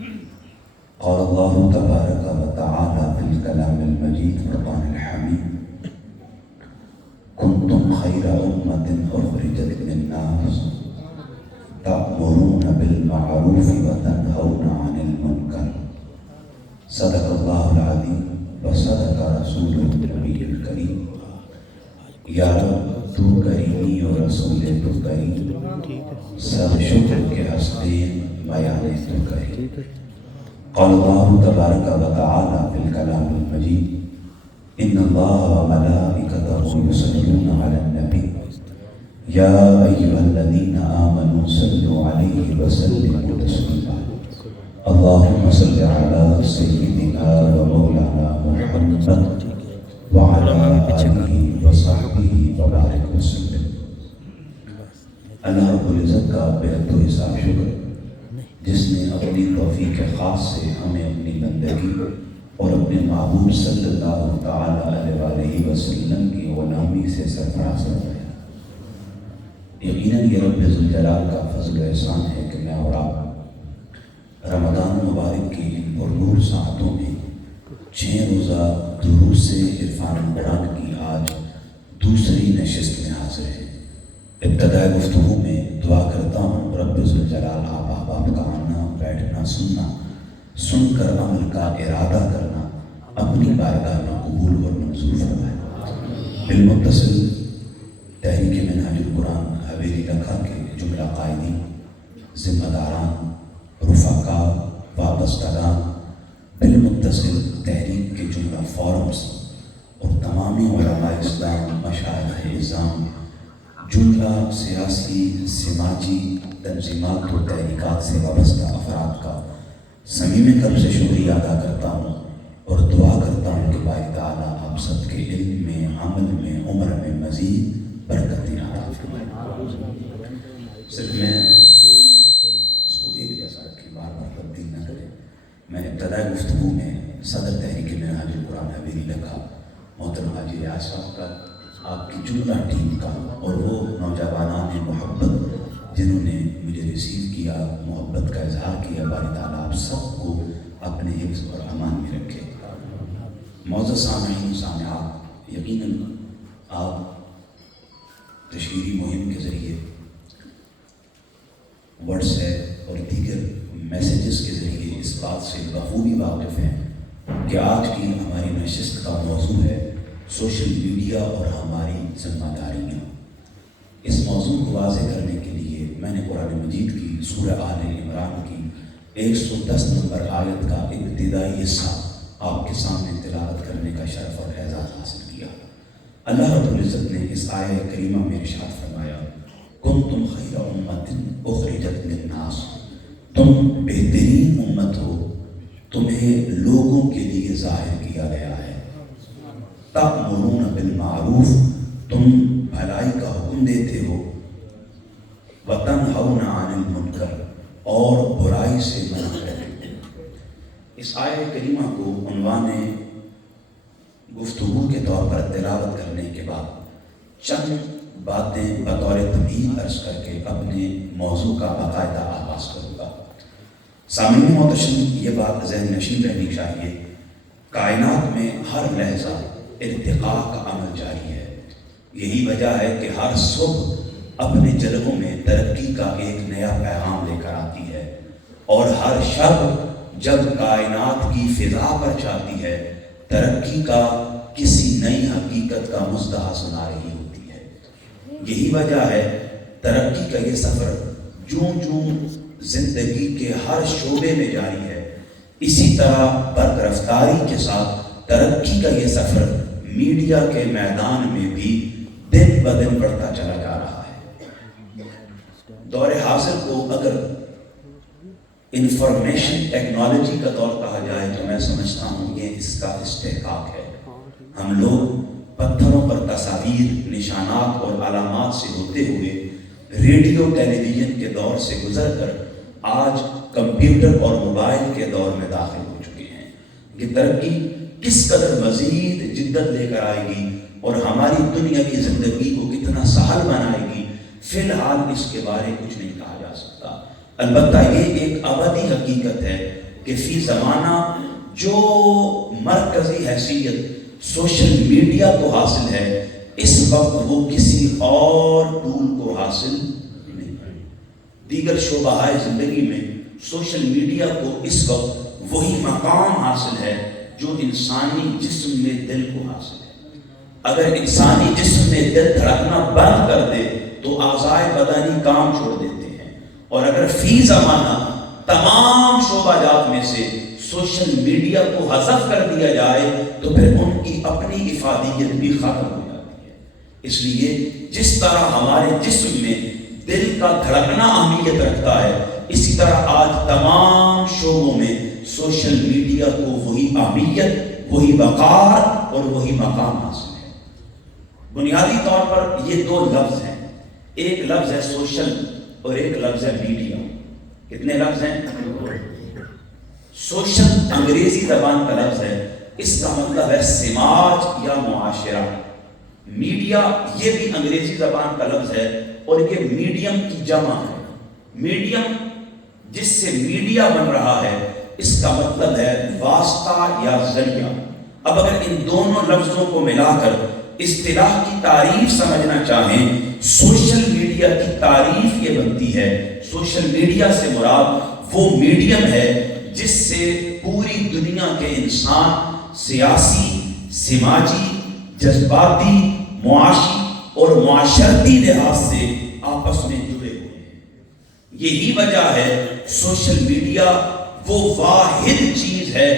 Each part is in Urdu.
قال الله تبارك وتعالى في الكلام المجيد فرقان الحميد كنتم خير أمة أخرجت للناس تأمرون بالمعروف وتنهون عن المنكر صدق الله العظيم وصدق رسوله النبي الكريم یا رب تو کریمی اور رسول تو کریم سب شکر کے حسنین بیان تو کریم قال الله تبارك وتعالى في الكلام المجيد إن الله وملائكته يصلون على النبي يا أيها الذين آمنوا صلوا عليه وسلموا تسليما اللهم صل على سيدنا ومولانا محمد وعلى آله وصحبه وبارك وسلم. اللہ رب العزت کا بے حد و حساب شکر جس نے اپنی توفیق خاص سے ہمیں اپنی بندگی اور اپنے محبوب صلی اللہ تعالی علیہ وسلم کی غلامی سے سرفراز کرایا. یقیناً یہ رب ذوالجلال کا فضل و احسان ہے کہ میں اور آپ رمضان مبارک کی ان پرنور ساعتوں میں 6 روزہ دروس عرفان قرآن کی آج دوسری نشست میں حاضر ہے. ابتدائی گفتگو میں دعا کرتا ہوں رب ذوالجلال آپ احباب کا آنا بیٹھنا سننا سن کر عمل کا ارادہ کرنا اپنی بارگاہ میں قبول اور منظور فرمائے. بالمتصل تحریک منہاج القرآن حویلی لکھا کے جملہ قائدین ذمہ داران رفقا وابستگان بالمتصل تحریک کے جملہ فورمز اور تمامی علماء اسلام مشائخ اعظام جملہ سیاسی سماجی تنظیمات و تحریکات سے وابستہ افراد کا صمیم قلب سے شکریہ ادا کرتا ہوں اور دعا کرتا ہوں کہ باری تعالیٰ آپ سب کے علم میں عمل میں عمر میں مزید برکت عطا فرمائے. صرف میں اس کو ایک جیسا رکھیں بار بار تبدیل نہ کریں. میں ابتدائی گفتگو میں صدر تحریک منہاج القرآن حویلی لکھا محترم حاجی ریاض صاحب کا آپ کی جملہ ٹیم کا اور وہ نوجوانان محبت جنہوں نے مجھے ریسیو کیا محبت کا اظہار کیا باری تعالیٰ آپ سب کو اپنے حفظ اور امان میں رکھے. معزز سامعین و سامعات یقیناً آپ تشہیری مہم کے ذریعے واٹس ایپ اور دیگر میسیجز کے ذریعے اس بات سے بخوبی واقف ہیں کہ آج کی ہماری نشست کا موضوع ہے سوشل میڈیا اور ہماری ذمہ داریاں. اس موضوع کو واضح کرنے کے لیے میں نے قرآن مجید کی سورہ آل عمران کی 110 نمبر آیت کا ابتدائی حصہ آپ کے سامنے تلاوت کرنے کا شرف اور اعزاز حاصل کیا. اللہ رب العزت نے اس آیہ کریمہ میں ارشاد فرمایا کنتم خیر امت اخرجت للناس تم بہترین امت ہو تمہیں لوگوں کے لیے ظاہر کیا گیا ہے. تأمرون بالمعروف تم بھلائی کا حکم دیتے ہو وتنہون عن المنکر اور برائی سے منع کرتے ہو. اس آیہ کریمہ کو عنوان گفتگو کے طور پر تلاوت کرنے کے بعد چند باتیں بطور تمہید عرض کر کے اپنے موضوع کا باقاعدہ آغاز کروں گا. سامعین محتشم یہ بات ذہن نشین رہنی چاہیے کائنات میں ہر لحظہ ارتقاء کا عمل جاری ہے. یہی وجہ ہے کہ ہر صبح اپنے جلووں میں ترقی کا ایک نیا پیغام لے کر آتی ہے اور ہر شب جب کائنات کی فضا پر چاہتی ہے ترقی کا کسی نئی حقیقت کا مزدہ سنا رہی ہوتی ہے. یہی وجہ ہے ترقی کا یہ سفر جوں جوں زندگی کے ہر شعبے میں جاری ہے اسی طرح برق رفتاری کے ساتھ ترقی کا یہ سفر میڈیا کے میدان میں بھی دن بدن بڑھتا چلا جا رہا ہے. دور حاضر کو اگر انفارمیشن ٹیکنالوجی کا دور کہا جائے تو میں سمجھتا ہوں یہ اس کا استحقاق ہے. ہم لوگ پتھروں پر تصاویر نشانات اور علامات سے ہوتے ہوئے ریڈیو ٹیلی ویژن کے دور سے گزر کر آج کمپیوٹر اور موبائل کے دور میں داخل ہو چکے ہیں. یہ ترقی کس قدر مزید جدت لے کر آئے گی اور ہماری دنیا کی زندگی کو کتنا سہل بنائے گی فی الحال اس کے بارے کچھ نہیں کہا جا سکتا. البتہ یہ ایک ابدی حقیقت ہے کہ فی زمانہ جو مرکزی حیثیت سوشل میڈیا کو حاصل ہے اس وقت وہ کسی اور ٹول کو حاصل نہیں ہے۔ دیگر شعبۂ زندگی میں سوشل میڈیا کو اس وقت وہی مقام حاصل ہے جو انسانی جسم میں دل کو حاصل ہے۔ اگر انسانی جسم میں دل دھڑکنا بند کر دے تو اعضائے بدنی کام چھوڑ دیتے ہیں، اور اگر فی زمانہ تمام شعبہ جات میں سے سوشل میڈیا کو حذف کر دیا جائے تو پھر ان کی اپنی افادیت بھی ختم ہو جاتی ہے۔ اس لیے جس طرح ہمارے جسم میں دل کا دھڑکنا اہمیت رکھتا ہے، اسی طرح آج تمام شعبوں میں سوشل میڈیا کو وہی اہمیت، وہی وقار اور وہی مقام حاصل ہے۔ بنیادی طور پر یہ دو لفظ ہیں، ایک لفظ ہے سوشل اور ایک لفظ ہے میڈیا۔ کتنے لفظ ہیں؟ سوشل انگریزی زبان کا لفظ ہے، اس کا مطلب ہے سماج یا معاشرہ۔ میڈیا یہ بھی انگریزی زبان کا لفظ ہے اور یہ میڈیم کی جمع ہے۔ میڈیم جس سے میڈیا بن رہا ہے اس کا مطلب ہے واسطہ یا ذریعہ۔ اب اگر ان دونوں لفظوں کو ملا کر اصطلاح کی تعریف سمجھنا چاہیں، سوشل میڈیا کی تعریف یہ بنتی ہے، سوشل میڈیا سے مراد وہ میڈیم ہے جس سے پوری دنیا کے انسان سیاسی، سماجی، جذباتی، معاشی اور معاشرتی لحاظ سے آپس میں جڑے ہوئے ہیں۔ یہی وجہ ہے سوشل میڈیا وہ واحد چیز ہے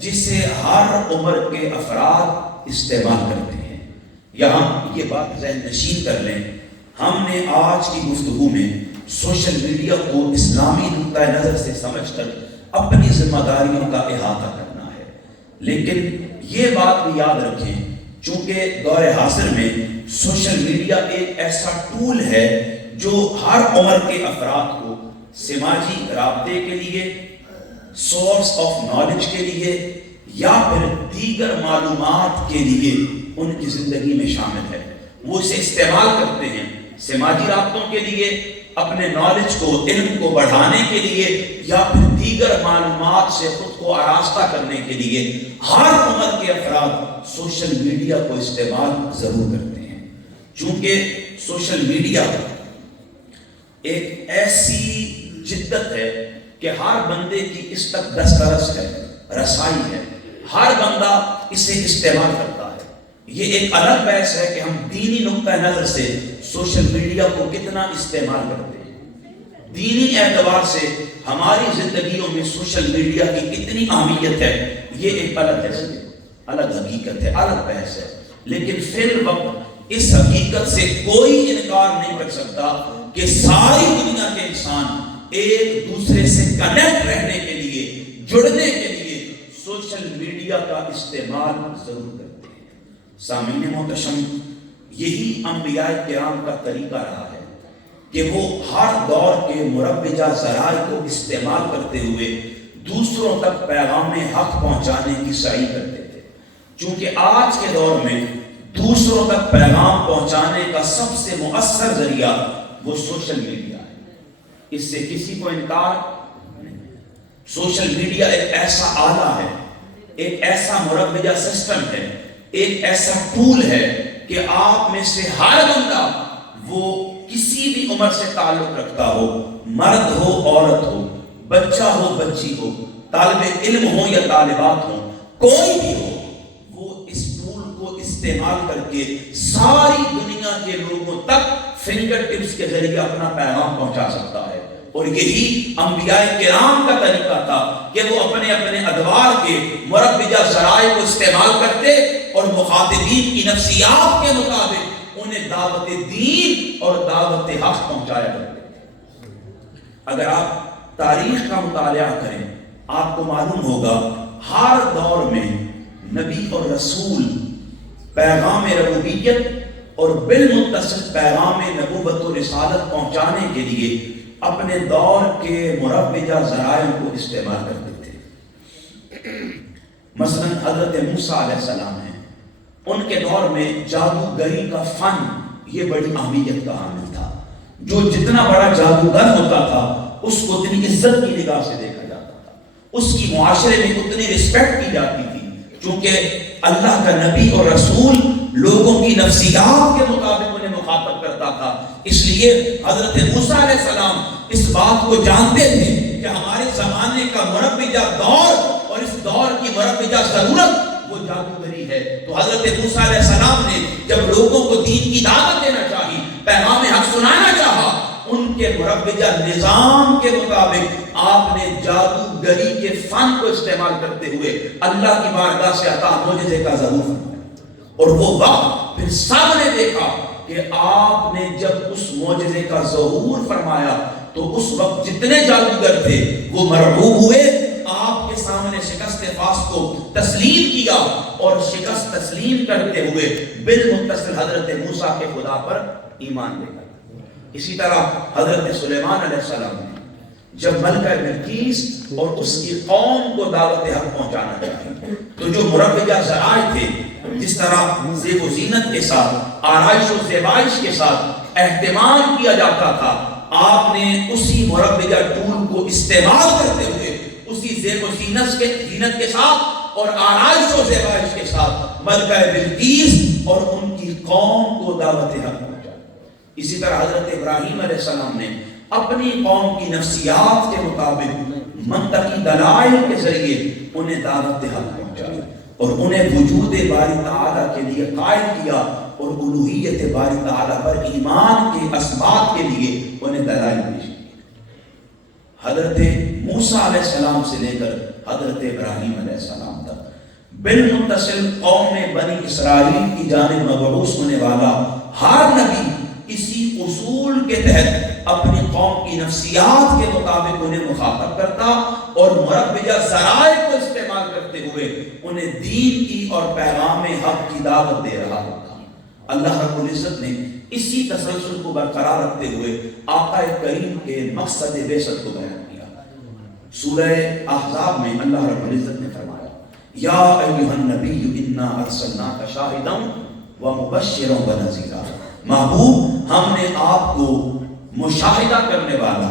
جسے ہر عمر کے افراد استعمال کرتے ہیں۔ یہاں یہ بات ذہن نشین کر لیں، ہم نے آج کی گفتگو میں سوشل میڈیا کو اسلامی نقطہ نظر سے سمجھ کر اپنی ذمہ داریوں کا احاطہ کرنا ہے، لیکن یہ بات بھی یاد رکھیں چونکہ دور حاضر میں سوشل میڈیا ایک ایسا ٹول ہے جو ہر عمر کے افراد کو سماجی رابطے کے لیے، سورس آف نالج کے لیے یا پھر دیگر معلومات کے لیے ان کی زندگی میں شامل ہے۔ وہ اسے استعمال کرتے ہیں سماجی رابطوں کے لیے، اپنے نالج کو، علم کو بڑھانے کے لیے یا پھر دیگر معلومات سے خود کو آراستہ کرنے کے لیے۔ ہر عمر کے افراد سوشل میڈیا کو استعمال ضرور کرتے ہیں، چونکہ سوشل میڈیا ایک ایسی جدت ہے کہ ہر بندے کی اس تک دسترس ہے، رسائی ہے، ہر بندہ اسے استعمال کرتا ہے۔ یہ ایک الگ بحث ہے کہ ہم دینی نقطہ نظر سے سوشل میڈیا کو کتنا استعمال کرتے ہیں۔ دینی اعتبار سے ہماری زندگیوں میں سوشل میڈیا کی کتنی اہمیت ہے، یہ ایک الگ حیثیت، الگ حقیقت ہے، الگ بحث ہے۔ لیکن فی الوقت اس حقیقت سے کوئی انکار نہیں کر سکتا کہ ساری دنیا کے انسان ایک دوسرے سے کنیکٹ رہنے کے لیے، جڑنے کے لیے سوشل میڈیا کا استعمال ضرور کرتے ہیں۔ سامعین محتشم، یہی انبیاء کرام کا طریقہ رہا ہے کہ وہ ہر دور کے مروجہ ذرائع کو استعمال کرتے ہوئے دوسروں تک پیغام حق پہنچانے کی سعی کرتے تھے، چونکہ آج کے دور میں دوسروں تک پیغام پہنچانے کا سب سے مؤثر ذریعہ وہ سوشل میڈیا ہے۔ اس سے کسی کو انکار نہیں۔ سوشل میڈیا ایک ایسا آلہ ہے، ایک ایسا مروجہ سسٹم ہے، ایک ایسا ٹول ہے کہ آپ میں سے ہر بندہ، وہ کسی بھی عمر سے تعلق رکھتا ہو، مرد ہو عورت ہو، بچہ ہو بچی ہو، طالب علم ہو یا طالبات ہو، کوئی بھی ہو، وہ اس ٹول کو استعمال کر کے ساری دنیا کے لوگوں تک فنگر ٹپس کے ذریعے اپنا پیغام پہنچا سکتا ہے۔ اور یہی انبیاء کرام کا طریقہ تھا کہ وہ اپنے اپنے ادوار کے مروجہ ذرائع کو استعمال کرتے اور مخاطبین کی نفسیات کے مطابق انہیں دعوت دین اور دعوت حق پہنچایا کرتے تھے۔ اگر آپ تاریخ کا مطالعہ کریں، آپ کو معلوم ہوگا ہر دور میں نبی اور رسول پیغام ربوبیت اور بالمتصل پیغام نبوت و رسالت پہنچانے کے لیے اپنے دور کے مروجہ ذرائع کو استعمال کرتے تھے۔ مثلا حضرت موسیٰ علیہ السلام ہیں، ان کے دور میں جادوگری کا فن یہ بڑی اہمیت کا حامل تھا۔ جو جتنا بڑا جادوگر ہوتا تھا اس کو اتنی عزت کی نگاہ سے دیکھا جاتا تھا۔ اس کی معاشرے میں اتنی رسپیکٹ کی جاتی تھی، چونکہ اللہ کا نبی اور رسول لوگوں کی نفسیات کے مطابق انہیں مخاطب کرتا تھا۔ اس لیے حضرت موسیٰ علیہ السلام اس بات کو جانتے تھے کہ ہمارے زمانے کا مروجہ دور اور اس دور کی مروجہ ضرورت وہ جادوگری ہے۔ تو حضرت موسیٰ علیہ السلام نے جب لوگوں کو دین کی دعوت دینا چاہی، پیغام حق سنانا چاہا، ان کے مروجہ نظام کے مطابق آپ نے جادوگری کے فن کو استعمال کرتے ہوئے اللہ کی بارگاہ سے عطا معجزے کا ظہور فرمایا۔ اور وہ وقت پھر سب نے دیکھا کہ آپ نے جب اس معجزے کا ظہور فرمایا تو اس وقت جتنے جادوگر تھے وہ مرعوب ہوئے، آپ کے سامنے شکست فاس کو تسلیم کیا اور شکست تسلیم کرتے ہوئے بالمتصل حضرت موسیٰ کے خدا پر ایمان لے گئے۔ اسی طرح حضرت سلیمان علیہ السلام نے جب ملکہ بلقیس اور اس کی قوم کو دعوت حق پہنچانا چاہی تو جو مروجہ ذرائع تھے، جس طرح زیب و زینت کے ساتھ، آرائش و زیبائش کے ساتھ اہتمام کیا جاتا تھا، آپ نے اسی مروجہ ٹول کو استعمال کرتے ہوئے اسی زیب و زینت کے ساتھ اور آرائش و زیبائش کے ساتھ ملکہ بلقیس اور ان کی قوم کو دعوت حق پہنچایا۔ اسی طرح حضرت ابراہیم علیہ السلام نے اپنی قوم کی نفسیات کے مطابق منطقی دلائل کے ذریعے انہیں دعوت حق پہنچایا اور انہیں وجود باری تعالیٰ کے لیے قائل کیا اور الوہیت باری تعالیٰ پر ایمان کے اسباب کے لیے انہیں دلائل پیش کیا۔ حضرت موسیٰ علیہ السلام سے لے کر حضرت ابراہیم علیہ السلام تک بالمتصل قوم بنی اسرائیل کی جانب مبعوث ہونے والا ہر نبی اسی اصول کے تحت اپنی قوم کی نفسیات کے مطابق انہیں مخاطب کرتا اور مروجہ ذرائع کو استعمال کرتے ہوئے انہیں دین کی اور پیغام حق کی دعوت دے رہا ہوتا۔ اللہ رب العزت نے اسی تسلسل کو برقرار رکھتے ہوئے آقا کریم کے مقصد بعثت کو بیان کیا۔ سورہ احزاب میں اللہ رب العزت نے فرمایا، یا ایھا النبی انا ارسلناک شاہدا ومبشرا ونذیرا، محبوب ہم نے آپ کو مشاہدہ کرنے والا،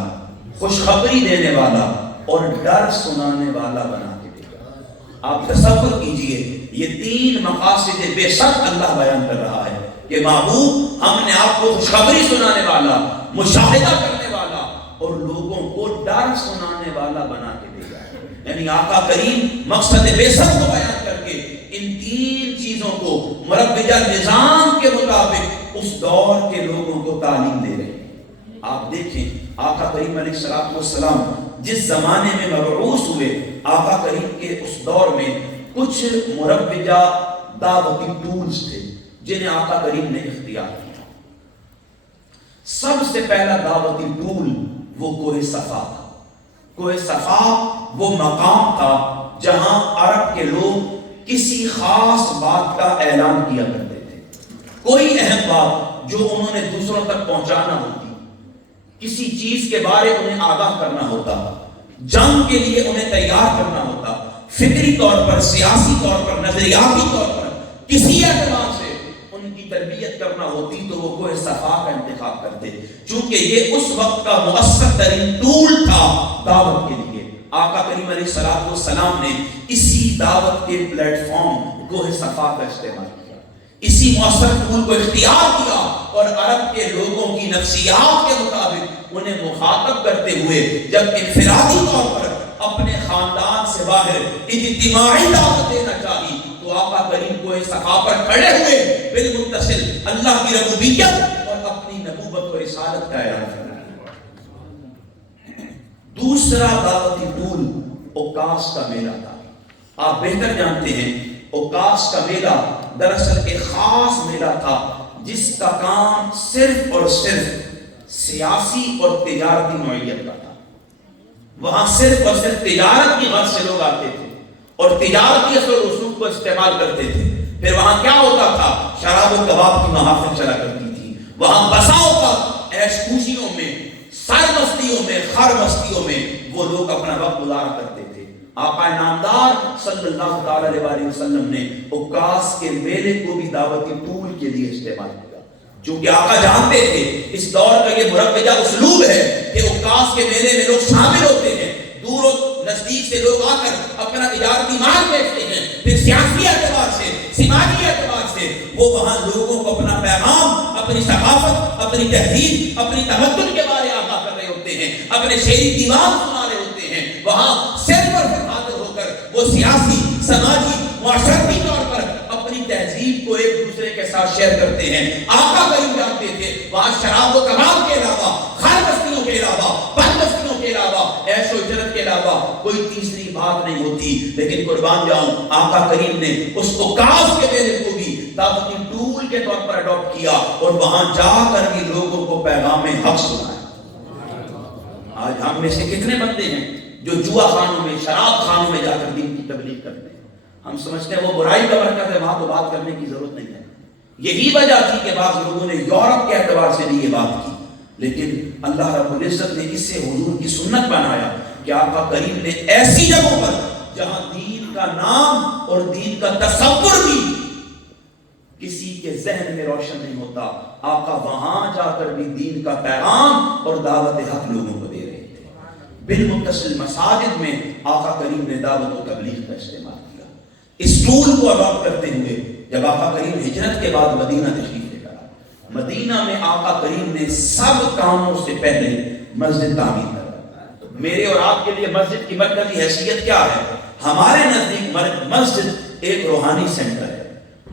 خوشخبری دینے والا اور ڈر سنانے والا بنا کے بھیجا۔ آپ تصور کیجئے یہ تین مقاصد بعثت اللہ بیان کر رہا ہے کہ محبوب ہم نے آپ کو خوشخبری سنانے والا، مشاہدہ کرنے والا اور لوگوں کو ڈر سنانے والا بنا کے بھیجا ہے۔ یعنی آقا کریم مقصد بعثت کو بیان کر کے ان تین چیزوں کو مروجہ نظام کے مطابق اس دور کے لوگوں کو تعلیم دے رہے ہیں۔ آپ دیکھیں آقا کریم علیہ السلام جس زمانے میں مبعوث ہوئے، آقا کریم کے اس دور میں کچھ مروجہ دعوتی ٹولز تھے جنہیں آقا کریم نے اختیار کیا۔ سب سے پہلا دعوتی ٹول وہ کوہ صفا تھا۔ کوہ صفا وہ مقام تھا جہاں عرب کے لوگ کسی خاص بات کا اعلان کیا کرتے تھے، کوئی اہم بات جو انہوں نے دوسروں تک پہنچانا ہوتی، کسی چیز کے بارے انہیں آگاہ کرنا ہوتا، جنگ کے لیے انہیں تیار کرنا ہوتا، فکری طور پر، سیاسی طور پر، نظریاتی طور پر کسی اعتبار سے ان کی تربیت کرنا ہوتی تو وہ کوہ صفا کا انتخاب کرتے، چونکہ یہ اس وقت کا مؤثر ترین ٹول تھا دعوت کے لیے۔ آقا کریم علیہ السلام نے اسی دعوت کے پلیٹ فارم کوہ صفا کا استعمال کیا، اسی مؤثر ٹول کو اختیار کیا اور عرب کے لوگوں کی نفسیات کے مطابق انہیں مخاطب کرتے ہوئے جب انفرادی طور پر اپنے خاندان سے باہر اجتماعی دعوت دینا چاہی تو آقا کریم کوہ صفا پر کھڑے ہوئے بالمتصل اللہ کی ربوبیت اور اپنی نبوت و رسالت کا اعلان کرنا۔ دوسرا دعوتی ٹول اوکاس کا میلہ تھا۔ آپ بہتر جانتے ہیں اوکاس کا میلہ دراصل ایک خاص میلہ تھا جس کا کام صرف اور صرف سیاسی اور تجارتی نوعیت کا تھا۔ وہاں صرف اور صرف تجارت کی غرض سے لوگ آتے تھے اور تجارتی اثر و رسوخ کو استعمال کرتے تھے۔ پھر وہاں کیا ہوتا تھا؟ شراب و کباب کی محافل چلا کرتی تھی۔ وہاں بسا اوقات عیش خوشیوں میں، سر مستیوں میں، خر مستیوں میں وہ لوگ اپنا وقت گزارا کرتے تھے۔ آقا نامدار صلی اللہ تعالی علیہ وسلم نے اوکاس کے میلے کو بھی دعوتی ٹول کے لیے استعمال کیا، چونکہ آقا جانتے تھے اس دور کا یہ مروجہ اسلوب ہے کہ اوکاس کے میلے میں لوگ شامل ہوتے ہیں، دور و نزدیک سے لوگ آ کر اپنا تجارتی مال بیچتے ہیں، پھر سیاسی اعتبار سے، سماجی اعتبار سے وہ وہاں لوگوں کو اپنا پیغام، اپنی ثقافت، اپنی تہذیب، اپنی تمدن کے بارے آگاہ کر رہے ہوتے ہیں، اپنے شعری دیوان سنا رہے ہوتے ہیں، وہاں سر پر حاضر ہو کر وہ سیاسی، سماجی، معاشرتی طور پر اپنی تہذیب کو ایک دوسرے کے ساتھ شیئر کرتے ہیں۔ آقا کریم جانتے تھے وہاں شراب و کباب کے علاوہ، خر بستیوں کے علاوہ، بند بستیوں کے علاوہ، عیش و اجرت کے علاوہ کوئی تیسری بات نہیں ہوتی، لیکن قربان جاؤں آقا کریم نے اس اوقاف کے بیلے کو بھی دعوتی ٹول کے طور پر اڈاپٹ کیا اور وہاں جا کر بھی لوگوں کو پیغام حق سنایا۔ آج ہم میں سے کتنے بندے ہیں جو جوا خانوں میں، شراب خانوں میں جا کر دین کی تبلیغ کرتے ہیں؟ ہم سمجھتے ہیں وہ برائی کا برکت ہے، وہاں تو بات کرنے کی ضرورت نہیں ہے۔ یہی وجہ تھی کہ بعض لوگوں نے یورپ کے اعتبار سے بھی یہ بات کی، لیکن اللہ رب العزت نے اس سے حضور کی سنت بنایا کہ آقا کریم نے ایسی جگہوں پر جہاں دین کا نام اور دین کا تصور بھی کسی کے ذہن میں روشن نہیں ہوتا، آقا وہاں جا کر بھی دین کا پیغام اور دعوت حق لوگوں کو دے رہے تھے۔ بالمتصل مساجد میں آقا کریم نے دعوت و تبلیغ کا استعمال کیا۔ اس ٹول کو اڈاپٹ کرتے ہوئے جب آقا کریم ہجرت کے بعد مدینہ تشریف لے کر آئے، مدینہ میں آقا کریم نے سب کاموں سے پہلے مسجد تعمیر کرائی۔ میرے اور آپ کے لیے مسجد کی مرکزی حیثیت کیا ہے؟ ہمارے نزدیک مسجد ایک روحانی سینٹر ہے،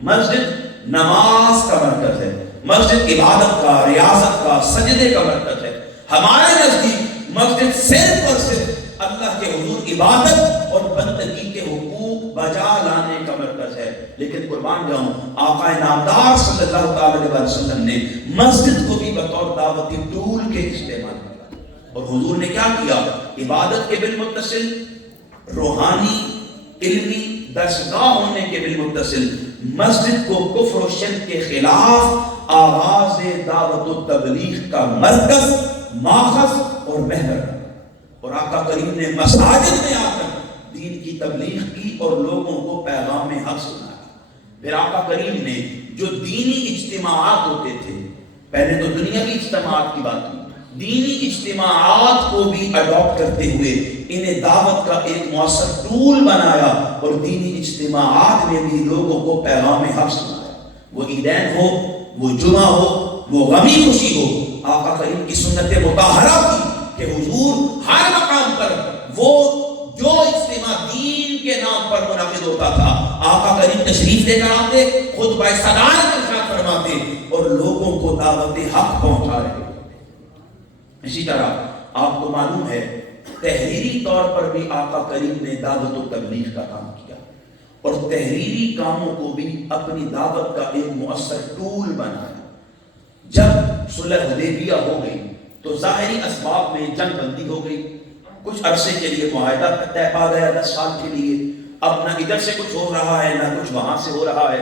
مسجد نماز کا مرکز ہے، مسجد عبادت کا، ریاضت کا، سجدے کا مرکز ہے۔ ہمارے نزدیک مسجد صرف اور صرف اللہ کے حضور عبادت اور بندگی کے حقوق بجا لانے کا مرکز ہے۔ لیکن قربان جاؤں آقا نامدار صلی اللہ علیہ وسلم نے مسجد کو بھی بطور دعوتی ٹول کے استعمال کیا، اور حضور نے کیا کیا؟ عبادت کے بالمتصل، روحانی علمی درسگاہ ہونے کے بالمتصل مسجد کو کفر و شرک کے خلاف آغاز دعوت و تبلیغ کا مرکز، ماخذ اور محور، اور آقا کریم نے مساجد میں آ کر دین کی تبلیغ کی اور لوگوں کو پیغام حق سنایا۔ پھر آقا کریم نے جو دینی اجتماعات ہوتے تھے، پہلے تو دنیاوی اجتماعات کی بات کی، دینی اجتماعات کو بھی اڈاپٹ کرتے ہوئے انہیں دعوت کا ایک مؤثر ٹول بنایا اور دینی اجتماعات میں بھی لوگوں کو پیغام حق سنایا۔ وہ عیدین ہو، وہ جمعہ ہو، وہ غمی خوشی ہو، آقا کریم کی سنت مطہرہ تھی کہ حضور ہر مقام پر وہ جو اجتماع دین کے نام پر منعقد ہوتا تھا، آقا کریم تشریف لے کر آتے، خطبہ صدارت ارشاد فرماتے اور لوگوں کو دعوت حق پہنچا رہے۔ اسی طرح آپ کو معلوم ہے تحریری طور پر بھی آقا کریم نے دعوت و تبلیغ کا کام کیا، اور تحریری کاموں کو بھی اپنی دعوت کا ایک مؤثر ٹول بنایا۔ جب صلح حدیبیہ ہو گئی تو ظاہری اسباب میں جنگ بندی ہو گئی، کچھ عرصے کے لیے معاہدہ طے پا گیا 10 سال کے لیے، اب نہ ادھر سے کچھ ہو رہا ہے نہ کچھ وہاں سے ہو رہا ہے،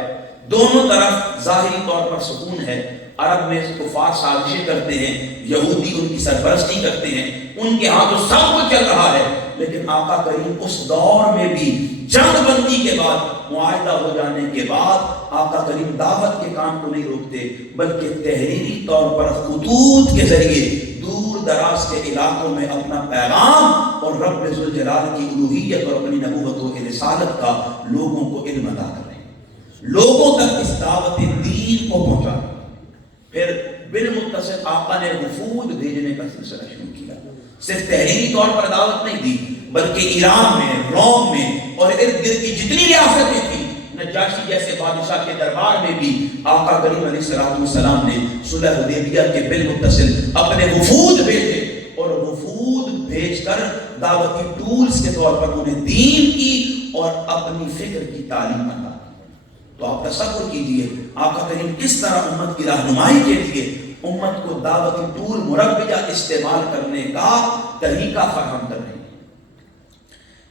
دونوں طرف ظاہری طور پر سکون ہے۔ عرب میں کفار سازشیں کرتے ہیں، یہودی ان کی سرپرستی کرتے ہیں، ان کے ہاں تو سب کچھ چل رہا ہے، لیکن آقا کریم اس دور میں بھی جنگ بندی کے بعد، معاہدہ ہو جانے کے بعد آقا کریم دعوت کے کام کو نہیں روکتے، بلکہ تحریری طور پر خطوط کے ذریعے دور دراز کے علاقوں میں اپنا پیغام اور رب ذوالجلال کی الوہیت اور اپنی نبوت و رسالت کا لوگوں کو علم عطا کر رہے ہیں، لوگوں تک اس دعوت دین کو پہنچا رہے ہیں۔ پھر بالمتصل آقا نے وفود بھیجنے کا سلسلہ شروع کیا، صرف تحریری طور پر دعوت نہیں دی، بلکہ ایران میں، روم میں اور ارد گرد کی جتنی ریاستیں تھیں، نجاشی جیسے بادشاہ کے دربار میں بھی آقا کریم علیہ السلام نے صلح حدیبیہ کے بالمتصل اپنے وفود بھیجے، اور وفود بھیج کر دعوتی ٹولز کے طور پر انہیں دین کی اور اپنی فکر کی تعلیم عطا۔ تو آپ تصور کیجئے آقا کریم کس طرح امت کی رہنمائی کے لیے امت کو دعوتی ٹول مربیہ استعمال کرنے کا طریقہ فراہم کر رہے ہیں۔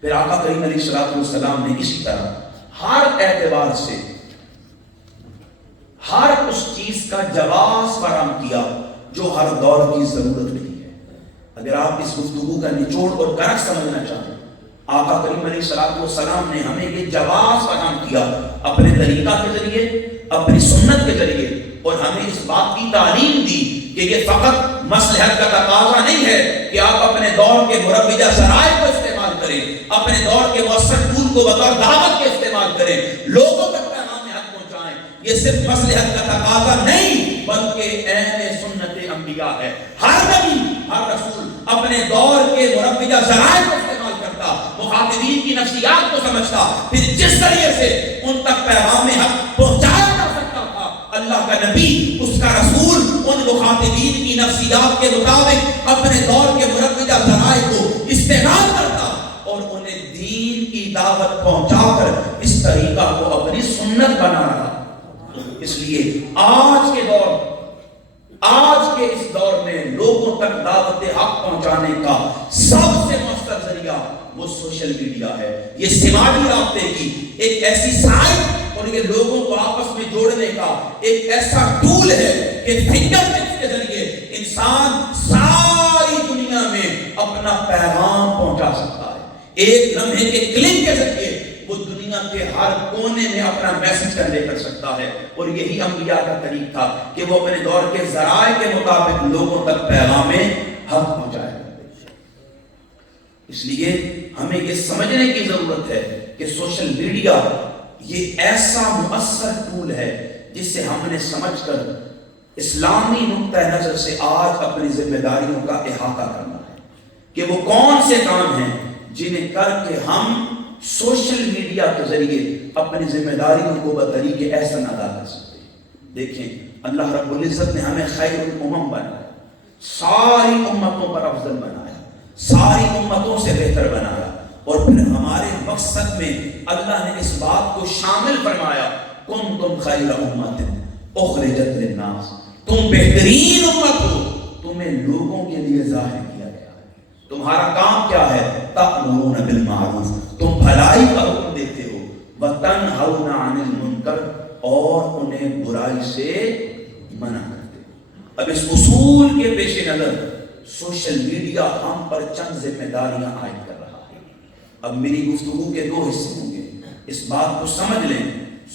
پھر آقا کریم علیہ السلام نے اسی طرح ہر اعتبار سے ہر اس چیز کا جواز فراہم کیا جو ہر دور کی ضرورت نہیں ہے۔ اگر آپ اس گفتگو کا نچوڑ اور کرک سمجھنا چاہیں، آقا کریم علیہ السلام نے ہمیں یہ جواز فراہم کیا اپنے طریقہ کے ذریعے، اپنی سنت کے ذریعے، اور ہمیں اس بات کی تعلیم دی کہ یہ فقط مصلحت کا تقاضا نہیں ہے کہ آپ اپنے دور کے مربیہ ذرائع کو استعمال کریں، کریں، اپنے دور کے مؤثر ٹول کو بطور دعوت کے استعمال کریں، لوگوں تک پیغام حق پہنچائیں۔ یہ صرف مصلحت کا تقاضا نہیں بلکہ عین سنت انبیاء ہے۔ ہر نبی، ہر رسول اپنے دور کے مروجہ ذرائع کو استعمال کرتا، مخاطبین کی نفسیات کو سمجھتا، پھر جس ذریعے سے ان تک پیغام حق پہنچایا جا سکتا تھا، اللہ کا نبی، اس کا رسول ان مخاطبین کی نفسیات کے مطابق اپنے دور کے مروجہ ذرائع کو استعمال کرتا اور انہیں دین کی دعوت پہنچا کر اس طریقہ کو اپنی سنت بنا رہا۔ اس لیے آج کے اس دور میں لوگوں تک دعوت حق پہنچانے کا سب سے مؤثر ذریعہ وہ سوشل میڈیا ہے۔ یہ سماجی رابطے کی ایک ایسی سائٹ اور یہ لوگوں کو آپس میں جوڑنے کا ایک ایسا ٹول ہے کہ فنگر ٹپس کے ذریعے انسان ساری دنیا میں اپنا پیغام پہنچا سکتا ہے۔ ایک لمحے کے کلک کے ذریعے وہ دنیا کے ہر کونے میں اپنا میسج کنوے کر سکتا ہے، اور یہی انبیاء کا طریق تھا کہ وہ اپنے دور کے ذرائع کے مطابق لوگوں تک پیغام حق پہنچائے۔ اس لیے ہمیں یہ سمجھنے کی ضرورت ہے کہ سوشل میڈیا یہ ایسا مؤثر ٹول ہے جس سے ہم نے سمجھ کر اسلامی نقطہ نظر سے آج اپنی ذمہ داریوں کا احاطہ کرنا ہے کہ وہ کون سے کام ہیں جنہیں کر کے ہم سوشل میڈیا کے ذریعے اپنی ذمہ داریوں کو بطریق احسن ادا کر سکتے ہیں۔ دیکھیں، اللہ رب العزت نے ہمیں خیر الامم بنایا، ساری امتوں پر افضل بنایا، ساری امتوں سے بہتر بنایا، اور پھر ہمارے مقصد میں اللہ نے اس بات کو شامل فرمایا، کنتم خیر امت اخرجت للناس، تم بہترین امت ہو، تمہیں لوگوں کے لیے ظاہر کیا گیا ہے۔ تمہارا کام کیا ہے؟ تأمرون بالمعروف، تم بھلائی کا حکم دیتے ہو، وتنہون عن المنکر، اور انہیں برائی سے منع کرتے ہو۔ اب اس اصول کے پیش نظر سوشل میڈیا ہم پر چند ذمہ داریاں عائد کر رہا ہے۔ اب میری گفتگو کے دو حصے ہوں گے، اس بات کو سمجھ لیں،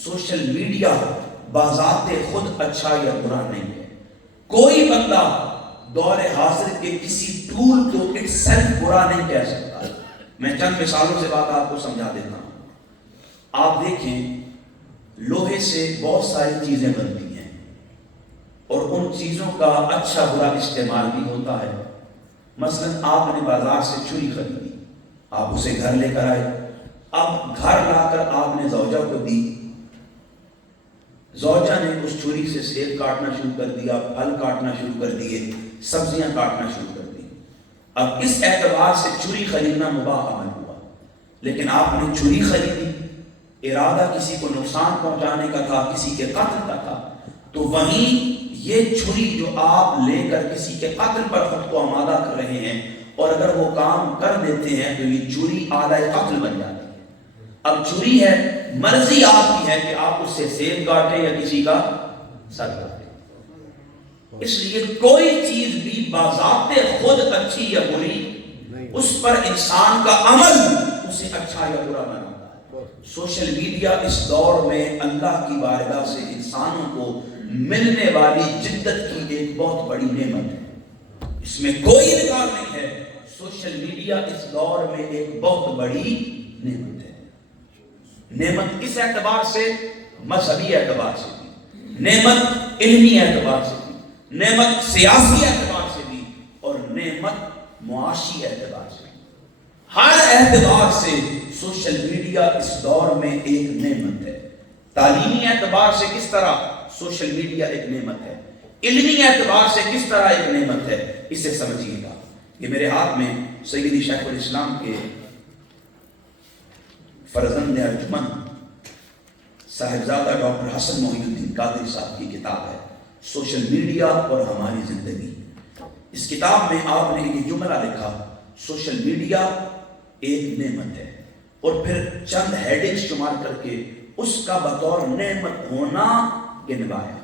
سوشل میڈیا بذات خود اچھا یا برا نہیں ہے۔ کوئی بندہ دور حاضر کے کسی ٹول کو اٹ سیلف برا نہیں کہہ سکتا۔ میں چند مثالوں سے بات آپ کو سمجھا دیتا ہوں۔ آپ دیکھیں، لوہے سے بہت ساری چیزیں بنتی ہیں اور ان چیزوں کا اچھا برا استعمال بھی ہوتا ہے۔ مثلا آپ نے بازار سے چھری خریدی، آپ اسے گھر لے کر آئے، اب گھر لا کر آپ نے زوجہ کو دی، زوجہ نے اس چھری سے سیب کاٹنا شروع کر دیا، پھل کاٹنا شروع کر دیے، سبزیاں کاٹنا شروع کر دی۔ اب اس اعتبار سے چھری خریدنا مباح عمل ہوا، لیکن آپ نے چھری خریدی، ارادہ کسی کو نقصان پہنچانے کا تھا، کسی کے قتل کا تھا، تو وہیں یہ چھری جو آپ لے کر کسی کے قتل پر خود کو آمادہ کر رہے ہیں، اور اگر وہ کام کر دیتے ہیں تو یہ چھری آلہ قتل بن جاتی ہے۔ اب چھری ہے، مرضی آپ کی ہے کہ آپ اس سے سیب کاٹیں یا کسی کا سر کاٹیں۔ اس لیے کوئی چیز بھی بذات خود اچھی یا بری، اس پر انسان کا عمل اسے اچھا یا برا بناتا ہے۔ سوشل میڈیا اس دور میں اللہ کی بارگاہ سے انسانوں کو ملنے والی جدت کی ایک بہت بڑی نعمت ہے، اس میں کوئی انکار نہیں ہے۔ سوشل میڈیا اس دور میں ایک بہت بڑی نعمت ہے۔ نعمت کس اعتبار سے؟ مذہبی اعتبار سے بھی، نعمت علمی اعتبار سے بھی، نعمت سیاسی اعتبار سے بھی، اور نعمت معاشی اعتبار سے بھی۔ ہر اعتبار سے سوشل میڈیا اس دور میں ایک نعمت ہے۔ تعلیمی اعتبار سے کس طرح سوشل میڈیا ایک نعمت ہے، علمی اعتبار سے کس طرح ایک نعمت ہے، اسے سمجھیے گا۔ یہ میرے ہاتھ میں سیدی شیخ الاسلام کے فرزند ارجمند صاحبزادہ ڈاکٹر حسن محی الدین قادری صاحب کی کتاب ہے، سوشل میڈیا اور ہماری زندگی۔ اس کتاب میں آپ نے یہ جملہ لکھا، سوشل میڈیا ایک نعمت ہے، اور پھر چند ہیڈنگ شمار کر کے اس کا بطور نعمت ہونا گنوایا۔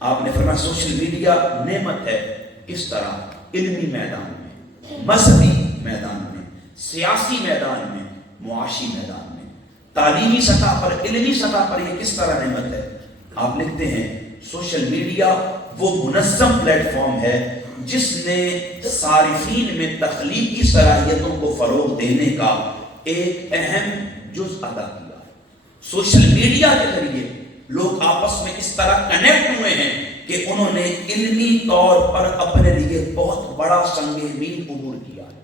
آپ نے فرمایا سوشل میڈیا نعمت ہے، کس طرح؟ علمی میدان میں، مذہبی میدان میں، سیاسی میدان میں، معاشی میدان میں، تعلیمی سطح پر، علمی سطح پر یہ کس طرح نعمت ہے؟ آپ لکھتے ہیں سوشل میڈیا وہ منظم پلیٹ فارم ہے جس نے صارفین میں تخلیقی صلاحیتوں کو فروغ دینے کا ایک اہم جز ادا کیا ہے۔ سوشل میڈیا کے ذریعے لوگ آپس میں اس طرح کنیکٹ ہوئے ہیں کہ انہوں نے علمی طور پر اپنے لیے بہت بڑا سنگ میل عبور کیا ہے۔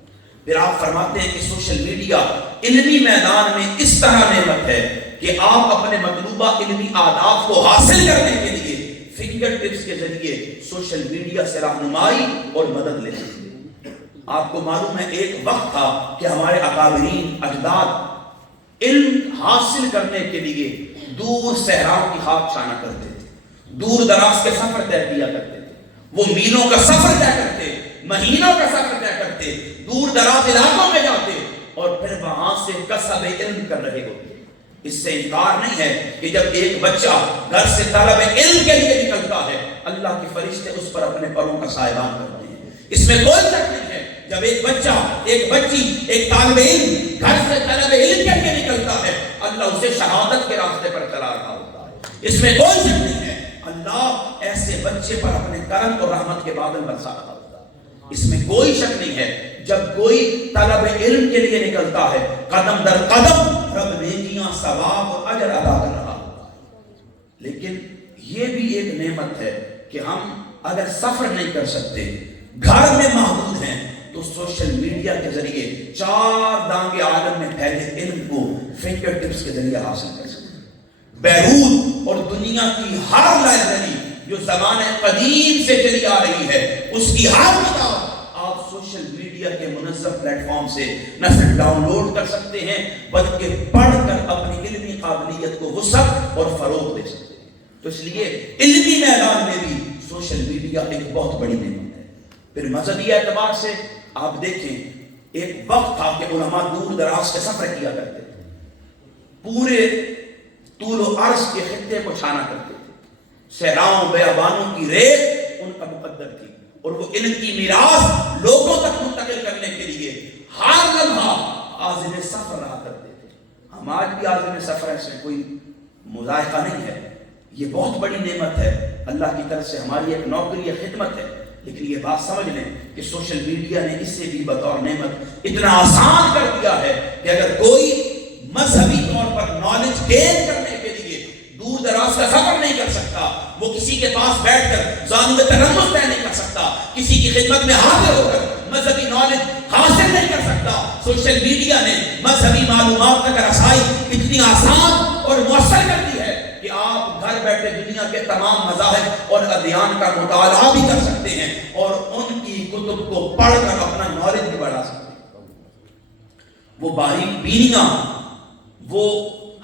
پھر آپ فرماتے ہیں کہ سوشل میڈیا علمی میدان میں اس طرح نعمت ہے کہ آپ اپنے مطلوبہ علمی آداب کو حاصل کرنے کے لیے فنگر ٹپس کے ذریعے سوشل میڈیا سے رہنمائی اور مدد لے سکتے ہیں۔ آپ کو معلوم ہے ایک وقت تھا کہ ہمارے اکابرین اجداد علم حاصل کرنے کے لیے دور صحراؤں کی خاک چھانا کرتے تھے، دور دراز کے سفر طے کیا کرتے تھے، وہ میلوں کا سفر طے کرتے، مہینوں کا سفر طے کرتے، دور دراز علاقوں میں جاتے اور پھر وہاں سے کسب علم کر رہے ہوتے۔ اس سے انکار نہیں ہے کہ جب ایک بچہ گھر سے طلب علم کے لیے نکلتا ہے اللہ کے فرشتے اس پر اپنے پروں کا سایبان کرتے ہیں۔ اس میں کوئی شک نہیں ہے جب ایک بچہ، ایک بچی، ایک طالب علم گھر سے طلب علم کے لیے نکلتا ہے اللہ اسے شہادت کے راستے پر چلا رہا ہوتا ہے۔ اس میں کوئی شک نہیں ہے اللہ ایسے بچے پر اپنے کرم اور رحمت کے بادل برسا رہا ہوتا ہے۔ اس میں کوئی شک نہیں ہے جب کوئی طلب علم کے لیے نکلتا ہے قدم در قدم رب نیکیاں ثواب اور اجر ادا کر رہا ہوتا ہے۔ لیکن یہ بھی ایک نعمت ہے کہ ہم اگر سفر نہیں کر سکتے، گھر میں محدود ہیں، تو سوشل میڈیا کے ذریعے 4 دانگے عالم میں پھیلے علم کو فنگر ٹپس کے ذریعے حاصل کر سکتے ہیں۔ بیروت اور دنیا کی ہر لائبریری جو زمانے قدیم سے چلی آ رہی ہے اس کی ہر کتاب آپ سوشل میڈیا کے منظم پلیٹ فارم سے نہ صرف ڈاؤن لوڈ کر سکتے ہیں بلکہ پڑھ کر اپنی علمی قابلیت کو وسعت اور فروغ دے سکتے ہیں۔ تو اس لیے علمی میدان میں بھی سوشل میڈیا ایک بہت بڑی نعمت ہے۔ پھر مذہبی اعتبار سے آپ دیکھیں ایک وقت تھا کہ علماء دور دراز کے سفر کیا کرتے تھے، پورے طول و عرض کے خطے کو چھانا کرتے تھے، صحراؤں بیابانوں کی ریت ان کا مقدر تھی اور وہ علم کی میراث لوگوں تک منتقل کرنے کے لیے ہر لمحہ عازم سفر رہا کرتے تھے۔ ہم آج بھی عازم سفر ہیں، اس میں کوئی مذائقہ نہیں ہے، یہ بہت بڑی نعمت ہے، اللہ کی طرف سے ہماری ایک نوکری خدمت ہے۔ لیکن یہ بات سمجھ لیں کہ سوشل میڈیا نے اس سے بھی بطور نعمت اتنا آسان کر دیا ہے کہ اگر کوئی مذہبی طور پر نالج گین کرنے کے لیے دور دراز کا سفر نہیں کر سکتا، وہ کسی کے پاس بیٹھ کر زانو ترمز طے نہیں کر سکتا، کسی کی خدمت میں حاضر ہو کر مذہبی نالج حاصل نہیں کر سکتا، سوشل میڈیا نے مذہبی معلومات تک رسائی اتنی آسان اور مؤثر کر دی ہے کہ آپ گھر بیٹھے دنیا کے تمام مذاہب اور ادیان کا مطالعہ بھی کر سکتے ہیں اور ان کی کتب کو پڑھ کر اپنا نالج بھی بڑھا سکتے ہیں۔ وہ باریک بینیاں، وہ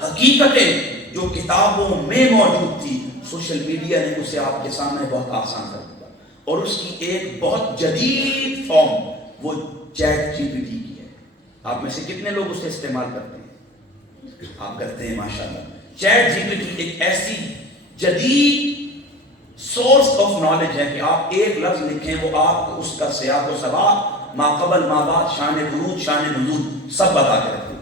حقیقتیں جو کتابوں میں موجود تھی سوشل میڈیا نے اسے آپ کے سامنے بہت آسان کر دیا، اور اس کی ایک بہت جدید فارم وہ چیٹ جی پی ٹی کی ہے۔ آپ میں سے کتنے لوگ اسے استعمال کرتے ہیں؟ آپ کرتے ہیں ماشاءاللہ۔ چیٹ جی پی ٹی ایک ایسی جدید سورس آف نالج ہے کہ آپ ایک لفظ لکھیں وہ آپ کو اس کا سیاق و سباق، ما قبل ما بعد، شان ورود، شان نزول سب بتا کے رکھتے ہیں۔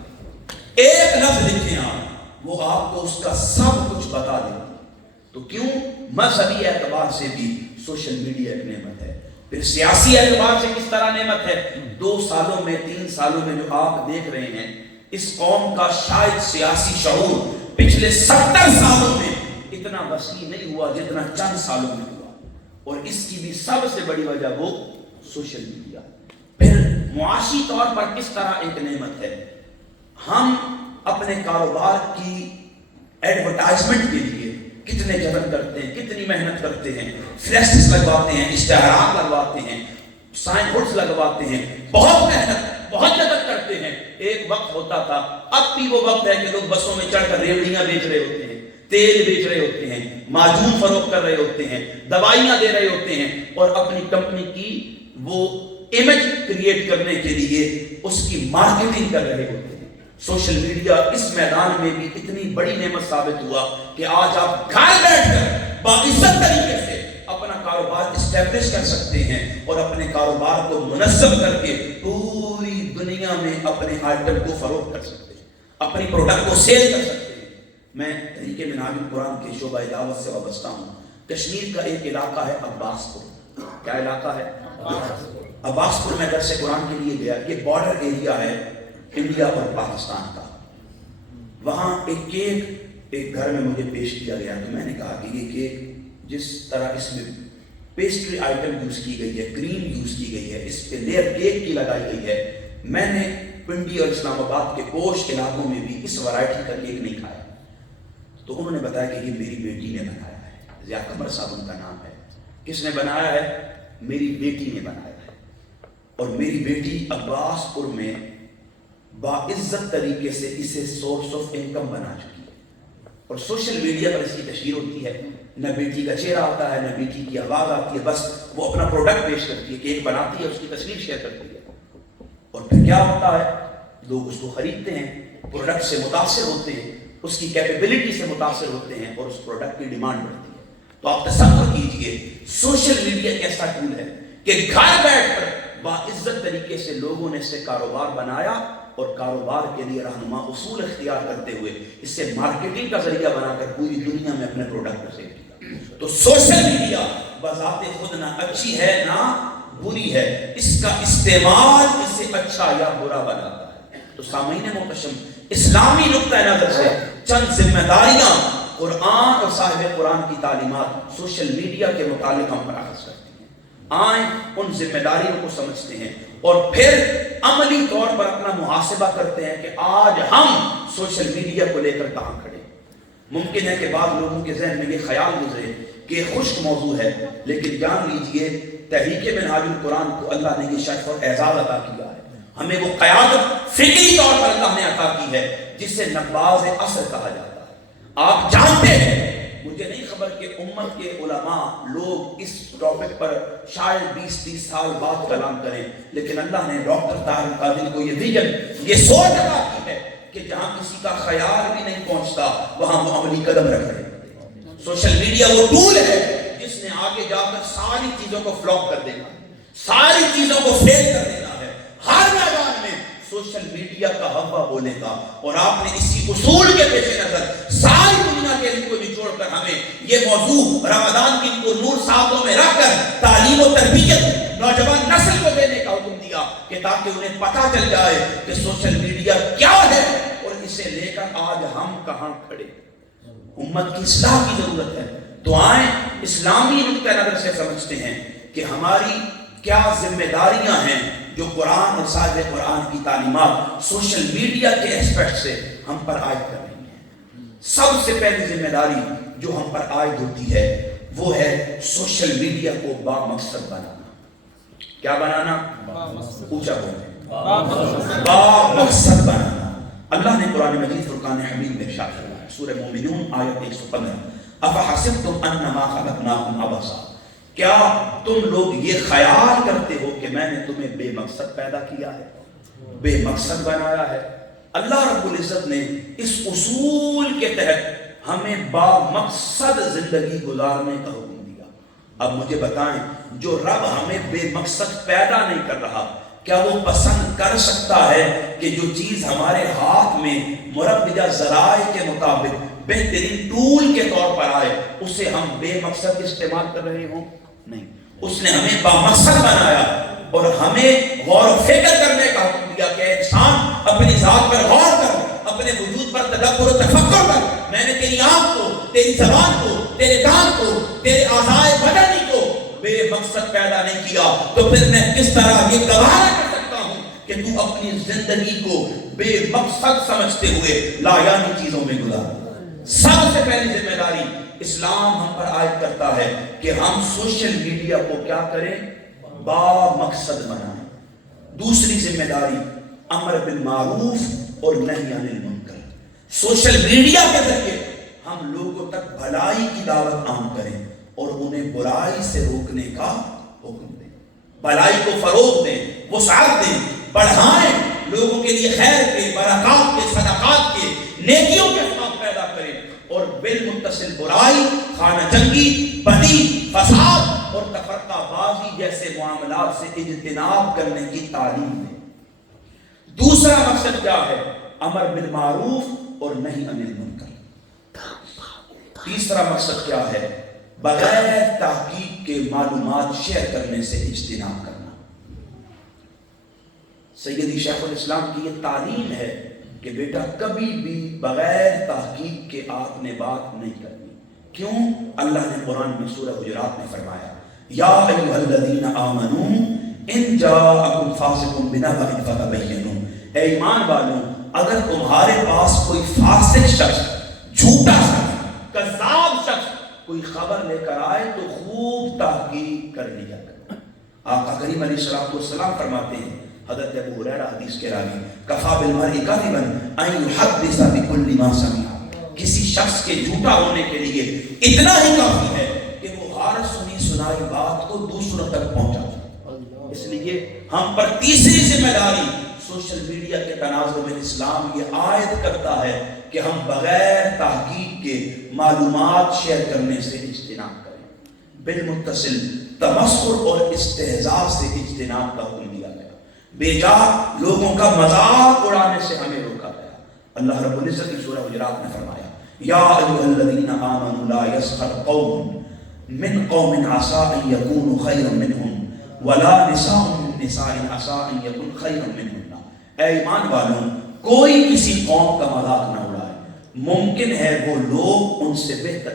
ایک لفظ لکھیں آپ وہ آپ کو اس کا سب کچھ بتا دیتے ہیں۔ تو کیوں مذہبی اعتبار سے بھی سوشل میڈیا ایک نعمت ہے۔ پھر سیاسی اعتبار سے کس طرح نعمت ہے؟ 2 سالوں میں 3 سالوں میں جو آپ دیکھ رہے ہیں اس قوم کا شاید سیاسی شعور پچھلے 70 سالوں میں اتنا وسیع نہیں ہوا جتنا چند سالوں میں ہوا، اور اس کی بھی سب سے بڑی وجہ وہ سوشل میڈیا۔ پھر معاشی طور پر کس طرح ایک نعمت ہے، ہم اپنے کاروبار کی ایڈورٹائزمنٹ کے لیے کتنے جتن کرتے ہیں، کتنی محنت کرتے ہیں، فلیکسز لگواتے ہیں، اشتہارات لگواتے ہیں، سائن بورڈز لگواتے ہیں، بہت محنت، بہت جتن کرتے ہیں۔ ایک وقت ہوتا تھا، اب بھی وہ وقت ہے کہ لوگ بسوں میں چڑھ کر ریوڑیاں بیچ رہے ہوتے ہیں، تیل بیچ رہے ہوتے ہیں، معجون فروخت کر رہے ہوتے ہیں، دوائیاں دے رہے ہوتے ہیں، اور اپنی کمپنی کی وہ امیج کریٹ کرنے کے لیے اس کی مارکیٹنگ کر رہے ہوتے ہیں۔ سوشل میڈیا اس میدان میں بھی اتنی بڑی نعمت ثابت ہوا کہ آج آپ گھر بیٹھ کر باعزت طریقے سے اپنا کاروبار اسٹیبلش کر سکتے ہیں اور اپنے کاروبار کو منظم کر کے پوری دنیا میں اپنے آئٹم کو فروخت کر سکتے ہیں، اپنی پروڈکٹ کو سیل کر سکتے ہیں۔ میں طریقے منہاج القرآن کے شعبہ دعوت سے وابستہ ہوں۔ کشمیر کا ایک علاقہ ہے عباس پور۔ کیا علاقہ ہے؟ عباس پور میں درس قرآن کے لیے گیا۔ یہ بارڈر ایریا ہے انڈیا اور پاکستان کا. وہاں ایک کیک ایک گھر میں مجھے پیش کیا گیا تو میں نے کہا کہ یہ کیک جس طرح اس میں پیسٹری آئٹم یوز کی گئی ہے، کریم یوز کی گئی ہے، اس پہ لیئر کیک کی لگائی گئی ہے، میں نے پنڈی اور اسلام آباد کے پوش علاقوں میں بھی اس ورائٹی کا کیک نہیں کھایا. تو انہوں نے بتایا کہ یہ میری بیٹی نے بنایا ہے. ضیاء قمر صاحب ان کا نام ہے. کس نے بنایا ہے؟ میری بیٹی نے بنایا ہے. اور میری بیٹی عباس پور میں باعزت طریقے سے اسے سورس آف انکم بنا چکی ہے. اور سوشل میڈیا پر اس کی تشہیر ہوتی ہے. نہ بیٹی کا چہرہ آتا ہے، نہ بیٹی کی آواز آتی ہے، بس وہ اپنا پروڈکٹ پیش کرتی ہے، کیک بناتی ہے، اس کی تصویر شیئر کرتی ہے. اور پھر کیا ہوتا ہے؟ لوگ اس کو خریدتے ہیں، پروڈکٹ سے متاثر ہوتے ہیں، اس کی کیپیبلٹی سے متاثر ہوتے ہیں اور اس پروڈکٹ کی ڈیمانڈ بڑھتی ہے. تو آپ تصور کیجئے سوشل میڈیا ایک ایسا ٹول ہے کہ گھر بیٹھ کر باعزت طریقے سے لوگوں نے اسے کاروبار بنایا اور کاروبار کے لیے رہنما اصول اختیار کرتے ہوئے اسے مارکیٹنگ کا ذریعہ بنا کر پوری دنیا میں اپنے پروڈکٹ کو سیل کیا. تو سوشل میڈیا بذات خود نہ اچھی ہے نہ بری ہے، اس کا استعمال اسے اچھا یا برا بناتا ہے. تو سامعین محتشم، اسلامی نقطہ نظر سے چند ذمہ داریاں قرآن اور صاحب قرآن کی تعلیمات سوشل میڈیا کے متعلق ہم پر اخذ کرتی ہیں. آئیں ان ذمہ داریوں کو سمجھتے ہیں اور پھر عملی طور پر اپنا محاسبہ کرتے ہیں کہ آج ہم سوشل میڈیا کو لے کر کہاں کھڑے. ممکن ہے کہ بعض لوگوں کے ذہن میں یہ خیال گزرے کہ یہ خشک موضوع ہے، لیکن جان لیجئے تحریک منہاج القرآن کو اللہ نے یہ شرف اور اعزاز عطا کیا ہے. ہمیں وہ قیادت فکری طور پر اللہ نے عطا کی ہے جسے نباز عصر کہا جاتا ہے. آپ جانتے ہیں، مجھے نہیں خبر کہ امت کے علماء لوگ اس ٹاپک پر شاید 20-30 سال بعد کلام کریں، لیکن اللہ نے ڈاکٹر طاہر القادری کو یہ ویژن، یہ سوچ عطا کی ہے کہ جہاں کسی کا خیال بھی نہیں پہنچتا وہاں وہ عملی قدم رکھ رہے ہیں. سوشل میڈیا وہ ٹول ہے جس نے آگے جا کر ساری چیزوں کو فلاپ کر دینا ہے، ساری چیزوں کو فیل کر دینا ہے. ہر میدان میں سوشل میڈیا کا ہوا بولے گا. اور آپ نے اسی اصول کے پیش نظر ساری دنیا کے ان کو نچوڑ کر ہمیں یہ موضوع رمضان کی ان کو نور ساتھوں میں رکھ کر تعلیم و تربیت نوجوان نسل کو دینے کا حکم دیا کہ تاکہ انہیں پتہ چل جائے کہ سوشل میڈیا کیا ہے اور اسے لے کر آج ہم کہاں کھڑے. امت کی اصلاح کی ضرورت ہے. تو آئیں اسلامی نقطہ نظر سے سمجھتے ہیں کہ ہماری کیا ذمہ داریاں ہیں جو قرآن اور صاحب قرآن کی تعلیمات سوشل میڈیا کے اسپیکٹ سے ہم پر عائد کر رہی ہیں. سب سے پہلی ذمہ داری جو ہم پر عائد ہوتی ہے وہ ہے سوشل میڈیا کو با مقصد بنانا. کیا بنانا؟ اونچا بولیں، با مقصد بنانا. اللہ نے قرآن مجید فرقان حمید میں ارشاد فرمایا، سورہ مومنون آیت 115، افحسبتم انما خلقناکم عبثا، کیا تم لوگ یہ خیال کرتے ہو کہ میں نے تمہیں بے مقصد پیدا کیا ہے، بے مقصد بنایا ہے. اللہ رب العزت نے اس اصول کے تحت ہمیں با مقصد زندگی گزارنے کا حکم دیا. اب مجھے بتائیں، جو رب ہمیں بے مقصد پیدا نہیں کر رہا، کیا وہ پسند کر سکتا ہے کہ جو چیز ہمارے ہاتھ میں مربجہ ذرائع کے مطابق بہترین ٹول کے طور پر آئے اسے ہم بے مقصد استعمال کر رہے ہوں؟ نہیں. اس نے ہمیں با مقصد بنایا اور ہمیں غور و فکر کرنے کا حکم دیا کہ انسان اپنی ذات پر غور کر، اپنے وجود پر تدبر و تفکر کر. میں نے تیری آنکھ کو، تیری زبان کو، تیرے کان کو، تیرے اعضائے بدنی کو بے مقصد پیدا نہیں کیا، تو پھر میں کس طرح یہ گوارا کر سکتا ہوں کہ تو اپنی زندگی کو بے مقصد سمجھتے ہوئے لا یعنی چیزوں میں گزار. سب سے پہلی ذمہ داری اسلام ہم پر عائد کرتا ہے کہ ہم سوشل میڈیا کو کیا کریں؟ با مقصد بنائیں. دوسری ذمہ داری امر بالمعروف اور نہی عن المنکر. سوشل میڈیا کے ذریعے ہم لوگوں تک بھلائی کی دعوت عام کریں اور انہیں برائی سے روکنے کا حکم دیں. بھلائی کو فروغ دیں، وسعت دیں، بڑھائیں، لوگوں کے لیے خیر کے، برکات کے، صدقات کے، نیکیوں کے اسباب پیدا کریں اور بالمتصل برائی، خانہ جنگی، بدی، فساد اور تفرقہ بازی جیسے معاملات سے اجتناب کرنے کی تعلیم دیں. دوسرا مقصد کیا ہے؟ امر بالمعروف اور نہی عن المنکر. تیسرا مقصد کیا ہے؟ بغیر تحقیق کے معلومات شیئر کرنے سے اجتناب کرنا. سیدی شیخ الاسلام کی یہ تعلیم ہے کہ بیٹا کبھی بھی بغیر تحقیق کے آپ نے بات نہیں کرنی. کیوں؟ اللہ نے قرآن میں سورہ حجرات میں فرمایا یا ایھا الذین آمنوا ان جاءکم فاسق بنبأ فتبینوا، اے ایمان والوں اگر تمہارے پاس کوئی فاسق شخص، جھوٹا شخص، کذاب شخص کوئی خبر لے کر آئے تو خوب تحقیق کر لیا کرو. آقا کریم علیہ الصلوۃ والسلام فرماتے ہیں، حضرت ابو ہریرہ حدیث کے راوی، کفا بالمرء کذبا ان یحدث بکل ما سمع، کسی شخص کے جھوٹا ہونے کے لیے اتنا ہی کافی ہے کہ وہ ہر سنی سنائی بات کو دوسروں تک پہنچا دے. اس لیے ہم پر تیسری ذمہ داری سوشل میڈیا کے تناظر میں اسلام یہ عائد کرتا ہے کہ ہم بغیر تحقیق کے معلومات شیئر کرنے سے اجتناب کریں. بالمتصل تمسخر اور استہزاء سے اجتناب کا حکم دیا گیا. بے جا لوگوں کا مذاق اڑانے سے ہمیں روکا گیا. اللہ رب العزت کی سورہ حجرات میں فرمایا یا ایھا الذین آمنوا لا یسخر قوم من قوم عسى ان يكونوا خيرا منهم ولا نساء من نساء عسى ان يكن خيرا منهن. اے ایمان والوں کوئی کسی قوم کا مذاق نہ اڑائے، ممکن ہے وہ لوگ ان سے بہتر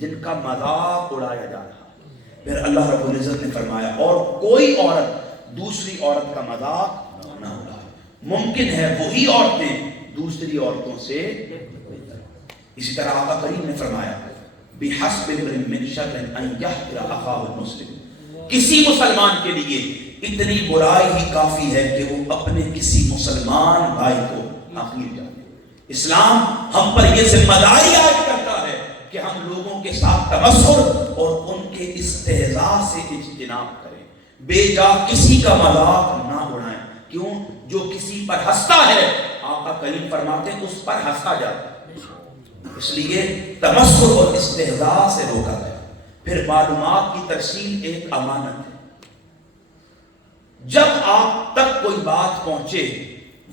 جن کا مذاق اڑایا جا رہا ہے. پھر اللہ رب العزت نے فرمایا اور کوئی عورت دوسری عورت کا مذاق نہ اڑائے، ممکن ہے وہی عورتیں دوسری عورتوں سے بہتر. اسی طرح آقا کریم نے فرمایا بحسب امرئ من شر ان یحقر اخاہ المسلم، کسی مسلمان کے لیے اتنی برائی ہی کافی ہے کہ وہ اپنے کسی مسلمان بھائی کو حقیر جانے. اسلام ہم پر یہ ذمہ داری عائد کرتا ہے کہ ہم لوگوں کے ساتھ تمسخر اور ان کے استہزاء سے اجتناب کریں، بے جا کسی کا مذاق نہ اڑائیں. کیوں؟ جو کسی پر ہنستا ہے آقا کریم فرماتے ہیں اس پر ہنسا جاتا ہے. اس لیے تمسخر اور استہزاء سے روکا گیا. پھر معلومات کی ترسیل ایک امانت ہے. جب آپ تک کوئی بات پہنچے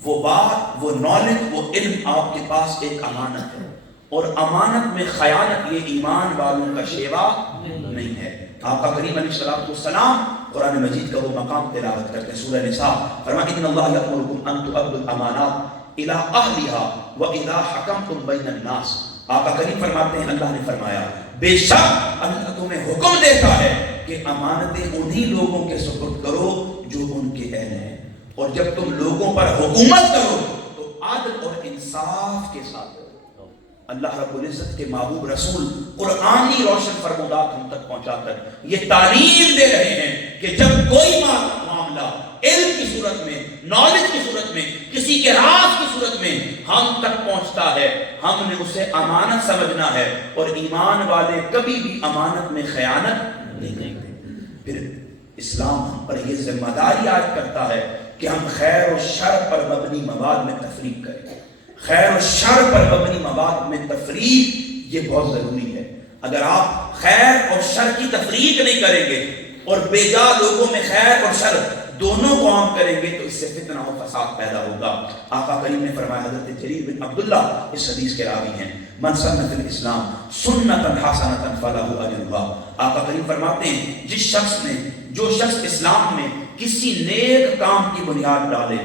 وہ بات، وہ نالج، وہ علم آپ کے پاس ایک امانت ہے، اور امانت میں خیانت یہ ایمان والوں کا شیوا نہیں ہے. آقا کریم علیہ الصلوۃ والسلام قرآن مجید کا وہ مقام تلاوت کرتے ہیں سورہ نساء، فرماتے ہیں ان اللہ یأمرکم ان تؤدوا الامانات الی اہلها واذا حکمتم بین الناس. آقا کریم فرماتے ہیں اللہ نے فرمایا بے شک اللہ تمہیں حکم دیتا ہے کہ امانتیں انہی لوگوں کے سپرد کرو جو ان کے اہل ہیں، اور جب تم لوگوں پر حکومت کرو تو عدل اور انصاف کے ساتھ کرو. اللہ رب العزت کے محبوب رسول قرآنی روشن فرمودات ہم تک پہنچا کر یہ تعلیم دے رہے ہیں کہ جب کوئی معاملہ علم کی صورت میں، نالج کی صورت میں، کسی کے راز کی صورت میں ہم تک پہنچتا ہے، ہم نے اسے امانت سمجھنا ہے، اور ایمان والے کبھی بھی امانت میں خیانت نہیں کرتے. پھر اسلام ہم پر یہ ذمہ داری عائد کرتا ہے کہ ہم خیر و شر پر مبنی مواد میں تفریق کریں. خیر و شر پر مبنی مواد میں تفریق یہ بہت ضروری ہے. اگر آپ خیر اور شر کی تفریق نہیں کریں گے اور بے جا لوگوں میں خیر اور شر دونوں کو عام کریں گے تو اس سے فتنہ و فساد پیدا ہوگا. آقا کریم نے فرمایا، حضرت جریر بن عبداللہ اس حدیث کے راوی ہیں، من سن فی الاسلام سنتا حسنۃ فلہ اجرھا. آقا کریم فرماتے ہیں جو شخص اسلام میں کسی نیک کام کی بنیاد ڈالے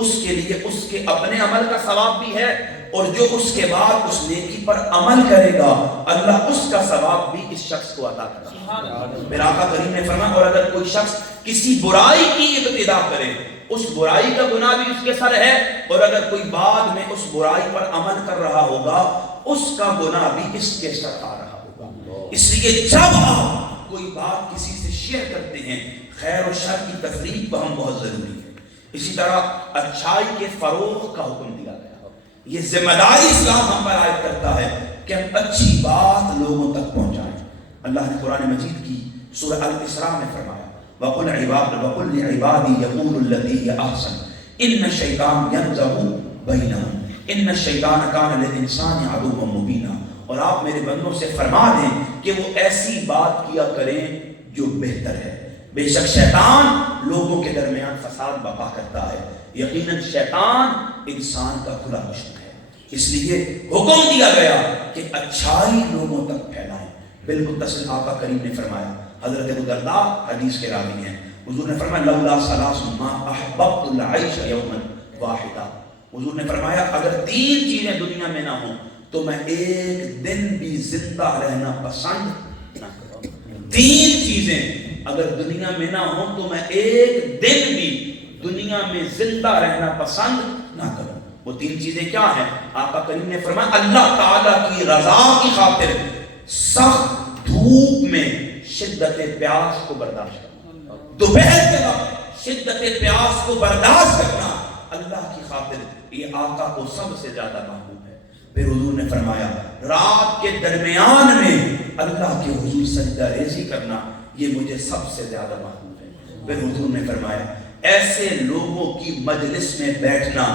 اس کے لیے اس کے اپنے عمل کا ثواب بھی ہے، اور جو اس کے بعد اس نیکی پر عمل کرے گا اللہ اس کا ثواب بھی اس شخص کو عطا کرے گا. پھر آقا کریم نے فرمایا اور اگر کوئی شخص کسی برائی کی ابتدا کرے اس برائی کا گناہ بھی اس کے سر ہے، اور اگر کوئی بعد میں اس برائی پر عمل کر رہا ہوگا اس کا گناہ بھی اس کے سر آ رہا ہوگا. اس لیے جب آپ کوئی بات کسی سے شیئر کرتے ہیں خیر و شر کی تفریق بہم بہت ضروری ہے. اسی طرح اچھائی کے فروغ کا حکم دیا گیا. یہ ذمہ داری اسلام ہم پر عائد کرتا ہے کہ ہم اچھی بات لوگوں تک پہنچائیں. اللہ نے قرآن مجید کی سورہ الاسراء میں فرمایا وَقُلْ لِعِبَادِي يَقُولُ الَّذِي هِيَ أَحْسَنُ إِنَّ الشَّيْطَانَ يَنزَغُ بَيْنَهُمْ إِنَّ الشَّيْطَانَ كَانَ لِلْإِنسَانِ عَدُوًّا مُبِينًا. اور آپ میرے بندوں سے فرما دیں کہ وہ ایسی بات کیا کریں جو بہتر ہے. بے شک شیطان لوگوں کے درمیان فساد برپا کرتا ہے. یقیناً شیطان انسان کا کھلا دشمن ہے. اس لیے حکم دیا گیا کہ اچھائی لوگوں تک پھیلائیں. بالمتصل آقا کریم نے فرمایا، حضرت ابو درداء حدیث کے راوی ہیں، حضور نے فرمایا لولا ثلاث ما احببت العیش یوما واحدا، حضور نے فرمایا اگر 3 چیزیں دنیا میں نہ ہوں تو میں ایک دن بھی زندہ رہنا پسند نہ کروں۔ 3 چیزیں اگر دنیا میں نہ ہوں تو میں ایک دن بھی دنیا میں زندہ رہنا پسند نہ کروں۔ وہ 3 چیزیں کیا ہیں؟ آقا کریم نے فرمایا اللہ تعالیٰ کی رضا کی خاطر سخت دھوپ میں شدت پیاس کو برداشت کرنا، دوپہر کے وقت شدت پیاس کو برداشت کرنا اللہ کی خاطر یہ آقا کو سب سے زیادہ محبوب ہے۔ پھر حضور نے فرمایا رات کے درمیان میں اللہ کے حضور سجدہ ریزی کرنا یہ مجھے سب سے زیادہ محبوب ہے۔ پھر حضور نے فرمایا ایسے لوگوں کی مجلس میں بیٹھنا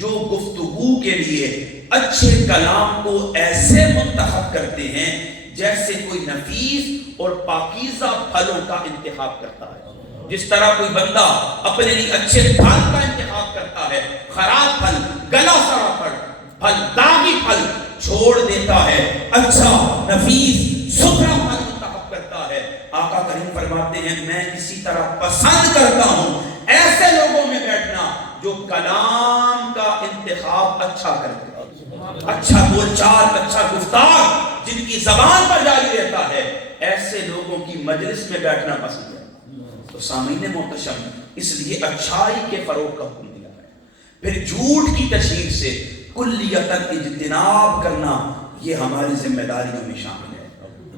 جو گفتگو کے لیے اچھے کلام کو ایسے منتخب کرتے ہیں جیسے کوئی نفیس اور پاکیزہ پھلوں کا انتخاب کرتا ہے۔ جس طرح کوئی بندہ اپنے لیے اچھے پھل کا انتخاب کرتا ہے، خراب پھل، گلا سڑا پھل، داغی پھل چھوڑ دیتا ہے، اچھا نفیس ستھرا پھل انتخاب کرتا ہے۔ آقا کریم فرماتے ہیں میں اسی طرح پسند کرتا ہوں ایسے لوگوں میں بیٹھنا جو کلام کا انتخاب اچھا کرتے ہیں، اچھا بول چال، اچھا گفتار جن کی زبان پر جاری رہتا ہے، ایسے لوگوں کی مجلس میں بیٹھنا پسند ہے۔ تو سامعین محتشم اس لیے اچھائی کے فروغ کا حکم دیا ہے۔ پھر جھوٹ کی تشہیر سے کلیتاً اجتناب کرنا یہ ہماری ذمہ داریوں میں شامل ہے۔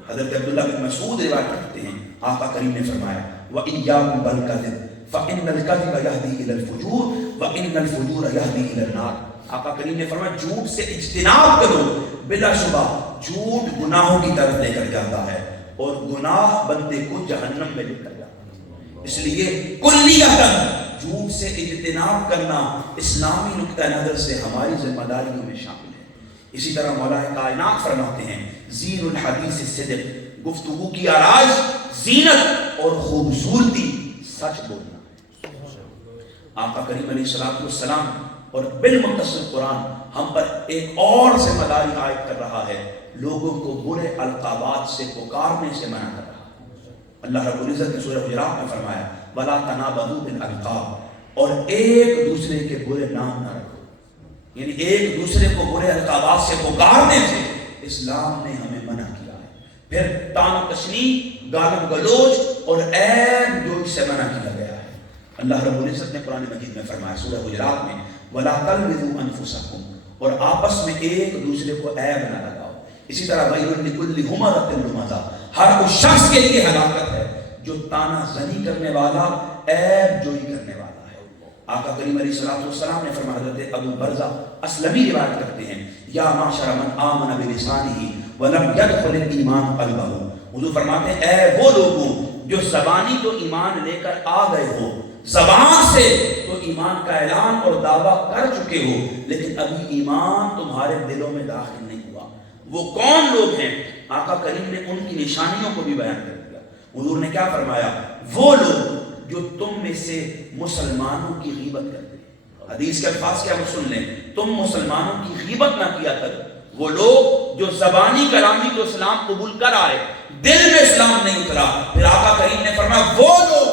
حضرت عبداللہ بن مسعود روایت کرتے ہیں آقا کریم نے فرمایا وَإِيَّاكُمْ وَالْكَذِبَ فَإِنَّ الْكَذِبَ يَهْدِي إِلَى الْفُجُورِ وَإِنَّ الْفُجُورَ يَهْدِي إِلَى النَّارِ۔ آقا کریم نے فرمایا جھوٹ سے اجتناب کرو، بلا شبہ جھوٹ گناہوں کی طرف لے کر جاتا ہے اور گناہ بندے کو جہنم میں لے کر جاتا ہے۔ اس لیے کلیتاً جھوٹ سے اجتناب کرنا اسلامی نقطہ نظر سے ہماری ذمہ داریوں میں شامل ہے۔ اسی طرح مولا کائنات فرماتے ہیں زین الحدیث الصدق، گفتگو کی آراز زینت اور خوبصورتی سچ بولنا ہے۔ آقا کریم علیہ السلام اور بالمتصل قرآن ہم پر ایک اور ذمہ داری عائد کر رہا ہے، لوگوں کو برے القابات سے پکارنے سے منع کر رہا ہے۔ اللہ رب العزت نے سورہ حجرات میں فرمایا وَلَا تَنَابَذُوا بِالْأَلْقَابِ، اور ایک دوسرے کے برے نام نہ رکھو، یعنی ایک دوسرے کو برے القابات سے پکارنے سے اسلام نے ہمیں منع کیا ہے۔ پھر تان و تشنیع، گالم گلوچ اور عیب جو اس سے منع کیا گیا ہے۔ اللہ رب العزت نے قرآن مجید میں فرمایا سورہ حجرات میں وَلَا تَلْمِزُوا أَنفُسَكُمْ، اور آپس میں ایک دوسرے کو عیب نہ لگاؤ۔ اسی طرح وَيْلٌ لِكُلِّ هُمَزَةٍ لُمَزَةٍ، ہر اس شخص کے لیے ہلاکت ہے جو تانا زنی کرنے والا، عیب جوئی کرنے والا ہے۔ آقا کریم علیہ السلام نے فرمایا، حضرت ابو برزہ اسلمی روایت کرتے ہیں یا معشر من آمن بلسانہ ولم يدخل الایمان قلبہ، حضور فرماتے ہیں اے وہ لوگوں جو زبانی تو ایمان لے کر آ گئے ہو، زبان سے تو ایمان کا اعلان اور دعویٰ کر چکے ہو، لیکن ابھی ایمان تمہارے دلوں میں داخل نہیں ہوا، وہ کون لوگ ہیں؟ آقا کریم نے ان کی نشانیوں کو بھی بیان کر دیا۔ حضور نے کیا فرمایا؟ وہ لوگ جو تم میں سے مسلمانوں کی غیبت کرتے ہیں۔ حدیث کے الفاظ کیا وہ سن لیں، تم مسلمانوں کی غیبت نہ کیا کرو۔ وہ لوگ جو زبانی کلامی تو اسلام قبول کر آئے، دل میں اسلام نہیں اترا، پھر آقا کریم نے فرمایا وہ لوگ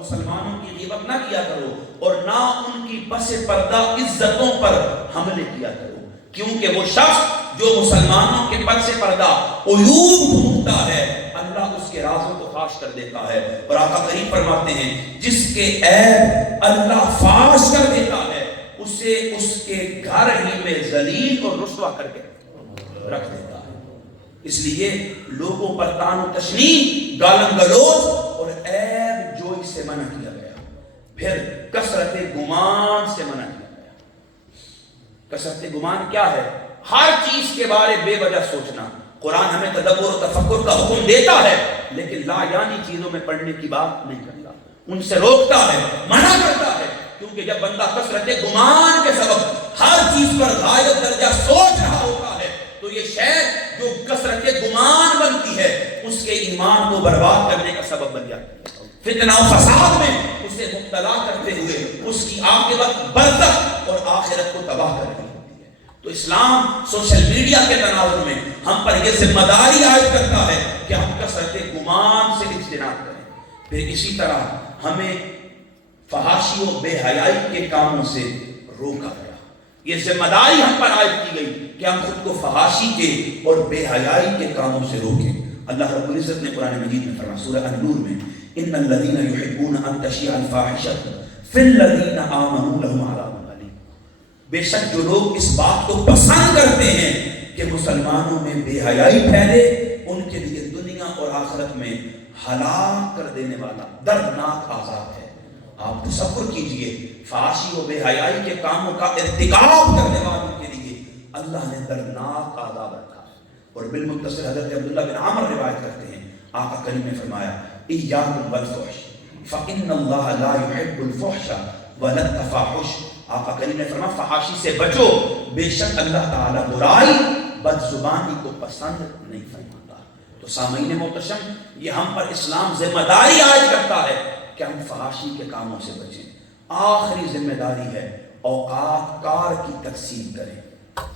مسلمانوں کی غیبت نہ کیا کرو اور نہ ان کی پس پردہ عزتوں پر حملے کیا کرو، کیونکہ وہ شخص جو مسلمانوں کے پس پردہ عیوب ڈھونڈتا ہے اللہ اس کے رازوں کو فاش کر دیتا ہے۔ اور آقا کریم فرماتے ہیں جس کے عیب اللہ فاش کر دیتا ہے اسے اس کے گھر ہی میں ذلیل اور رسوا کر کے رکھ دیتا ہے۔ اس لیے لوگوں پر تان و تشنیع، گالم گلوچ اور عیب جوئی سے منع کیا گیا۔ پھر کثرت گمان سے منع کیا گیا۔ کثرت گمان کیا ہے؟ ہر چیز کے بارے بے وجہ سوچنا۔ قرآن ہمیں تدبر و تفکر کا حکم دیتا ہے لیکن لا یعنی چیزوں میں پڑھنے کی بات نہیں کرتا، ان سے روکتا ہے، منع کرتا ہے، کیونکہ جب بندہ کثرت گمان کے سبب ہر چیز پر غائب درجہ سوچ رہا ہوتا ہے تو یہ شے جو کثرت گمان بنتی ہے اس کے ایمان کو برباد کرنے کا سبب بن جاتی ہے، فتنہ و فساد میں اسے مبتلا کرتے ہوئے اس کی عاقبت برزخ اور آخرت کو تباہ کرتی ہے۔ تو اسلام سوشل میڈیا کے تناظر میں ہم پر یہ ذمہ داری عائد کرتا ہے کہ ہم کثرت گمان سے اجتناب کریں۔ پھر اسی طرح ہمیں فحاشی و بے حیائی کے کاموں سے روکا گیا. یہ ذمہ داری ہم پر عائد کی گئی کہ ہم خود کو فحاشی کے اور بے حیائی کے کاموں سے روکیں. اللہ رب العزت نے قرآن مجید میں فرمایا سورہ النور میں ان الذین یحبون ان تشیع الفاحشۃ فی الذین آمنوا لهم عذاب علیم. بے شک جو لوگ اس بات کو پسند کرتے ہیں کہ مسلمانوں میں بے حیائی پھیلے، ان کے لیے دنیا اور آخرت میں ہلاک کر دینے والا دردناک عذاب ہے. آپ تصور کیجئے فحاشی و بے حیائی کے کاموں کا ارتکاب کرنے والوں کے لیے اللہ نے دردناک عذاب رکھا. اور بالمختصر حضرت عبداللہ بن عامر روایت کرتے ہیں آقا کریم نے فرمایا ایاکم والفحش فإن اللہ لا يحب الفحش ولا التفاحش. آقا کریم نے فرمایا فحاشی سے بچو، بے شک اللہ تعالی برائی بد زبانی کو پسند نہیں فرماتا. تو سامعین محتشم، یہ ہم پر اسلام ذمہ داری عائد کرتا ہے کہ ہم فحاشی کے کاموں سے بچیں. آخری ذمہ داری ہے اوقات کار کی تقسیم کریں.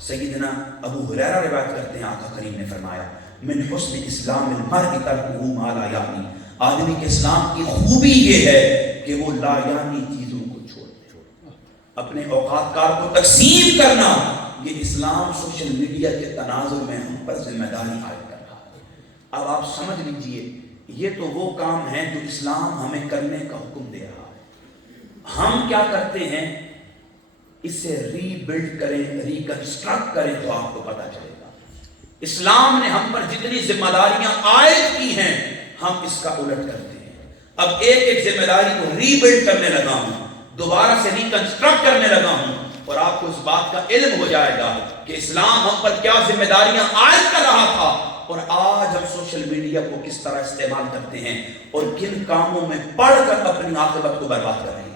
سیدنا ابو ہریرہ روایت کرتے ہیں آقا کریم نے فرمایا من حسن اسلام المرء ترکہ ما لا یعنی. آدمی کے اسلام کی خوبی یہ ہے کہ وہ لا یعنی چیزوں کو چھوڑ دے. اپنے اوقات کار کو تقسیم کرنا، یہ اسلام سوشل میڈیا کے تناظر میں ہم پر ذمہ داری عائد کر رہا ہے. اب آپ سمجھ لیجئے یہ تو وہ کام ہیں جو اسلام ہمیں کرنے کا حکم دے رہا ہے. ہم کیا کرتے ہیں؟ اسے ری بلڈ کریں، ریکنسٹرکٹ کریں تو آپ کو پتا چلے گا. اسلام نے ہم پر جتنی ذمہ داریاں عائد کی ہیں ہم اس کا الٹ کرتے ہیں. اب ایک ایک ذمہ داری کو ری بلڈ کرنے لگا ہوں، دوبارہ سے ریکنسٹرکٹ کرنے لگا ہوں، اور آپ کو اس بات کا علم ہو جائے گا کہ اسلام ہم پر کیا ذمہ داریاں عائد کر رہا تھا اور آج ہم سوشل میڈیا کو کس طرح استعمال کرتے ہیں اور کن کاموں میں پڑھ کر اپنی عاقبت کو برباد کر رہے ہیں.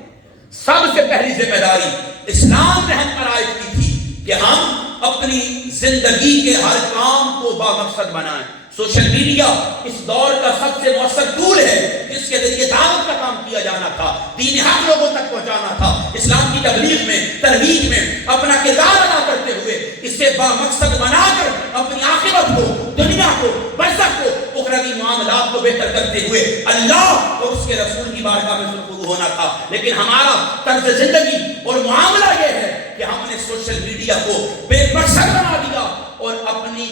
سب سے پہلی ذمہ داری اسلام نے ہم پر عائد کی تھی کہ ہم اپنی زندگی کے ہر کام کو بامقصد بنائیں. سوشل میڈیا اس دور کا سب سے مؤثر ٹول ہے جس کے ذریعے دعوت کا کام کیا جانا تھا، دین حق لوگوں تک پہنچانا تھا، اسلام کی تبلیغ میں ترویج میں اپنا کردار ادا کرتے ہوئے اسے بامقصد بنا کر اپنی عاقبت کو، دنیا کو، برزخ کو، اخروی معاملات کو بہتر کرتے ہوئے اللہ اور اس کے رسول کی بارگاہ میں سرخرو ہونا تھا. لیکن ہمارا طرز زندگی اور معاملہ یہ ہے کہ ہم نے سوشل میڈیا کو بے مقصد بنا دیا اور اپنی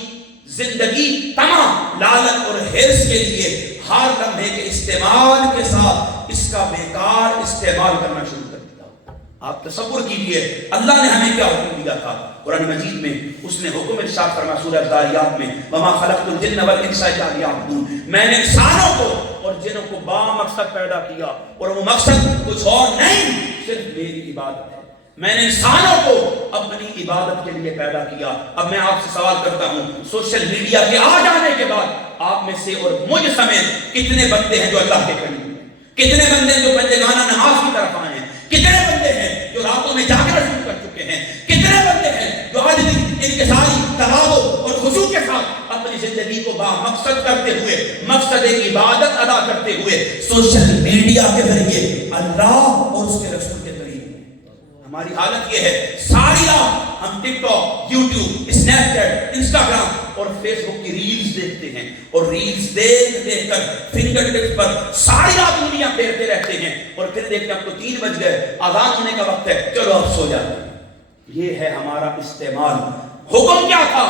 زندگی تمام لالچ اور حرص کے لیے ہر لمحے کے استعمال کے ساتھ اس کا بیکار استعمال کرنا شروع کر دیا. آپ تصور کیجئے اللہ نے ہمیں کیا حکم دیا تھا. قرآن مجید میں اس نے حکم ارشاد فرمایا سورہ الذاریات میں وما خلقت الجن والانس الا لیعبدون. میں نے انسانوں کو اور جنوں کو با مقصد پیدا کیا اور وہ مقصد کچھ اور نہیں، صرف میری عبادت ہے. میں نے انسانوں کو اپنی عبادت کے لیے پیدا کیا. اب میں آپ سے سوال کرتا ہوں سوشل میڈیا کے آ جانے کے بعد آپ میں سے اور مجھ سمیت کتنے بندے ہیں جو اللہ کے قریب ہیں؟ کتنے بندے ہیں جو بندگانہ نماز کی طرف آئے ہیں؟ کتنے بندے ہیں جو راتوں میں جاگنا شروع کر چکے ہیں؟ کتنے بندے ہیں جو آج انکساری تواضع اور خضوع کے ساتھ اپنی زندگی کو بامقصد کرتے ہوئے مقصد عبادت ادا کرتے ہوئے سوشل میڈیا کے ذریعے اللہ اور اس کے رسول کے قریب ہیں؟ ہماری حالت یہ ہے ساری رات ہم TikTok, YouTube, Snapchat, Instagram اور فیس بک کی ریلز دیکھتے ہیں اور ریلز دیکھ کر فنگر ٹپس پر ساری رات انگلیاں پھیرتے رہتے ہیں اور پھر دیکھتے ہیں اب تو 3 بج گئے، اذان ہونے کا وقت ہے، چلو اب سو جاتے ہیں. یہ ہے ہمارا استعمال. حکم کیا تھا؟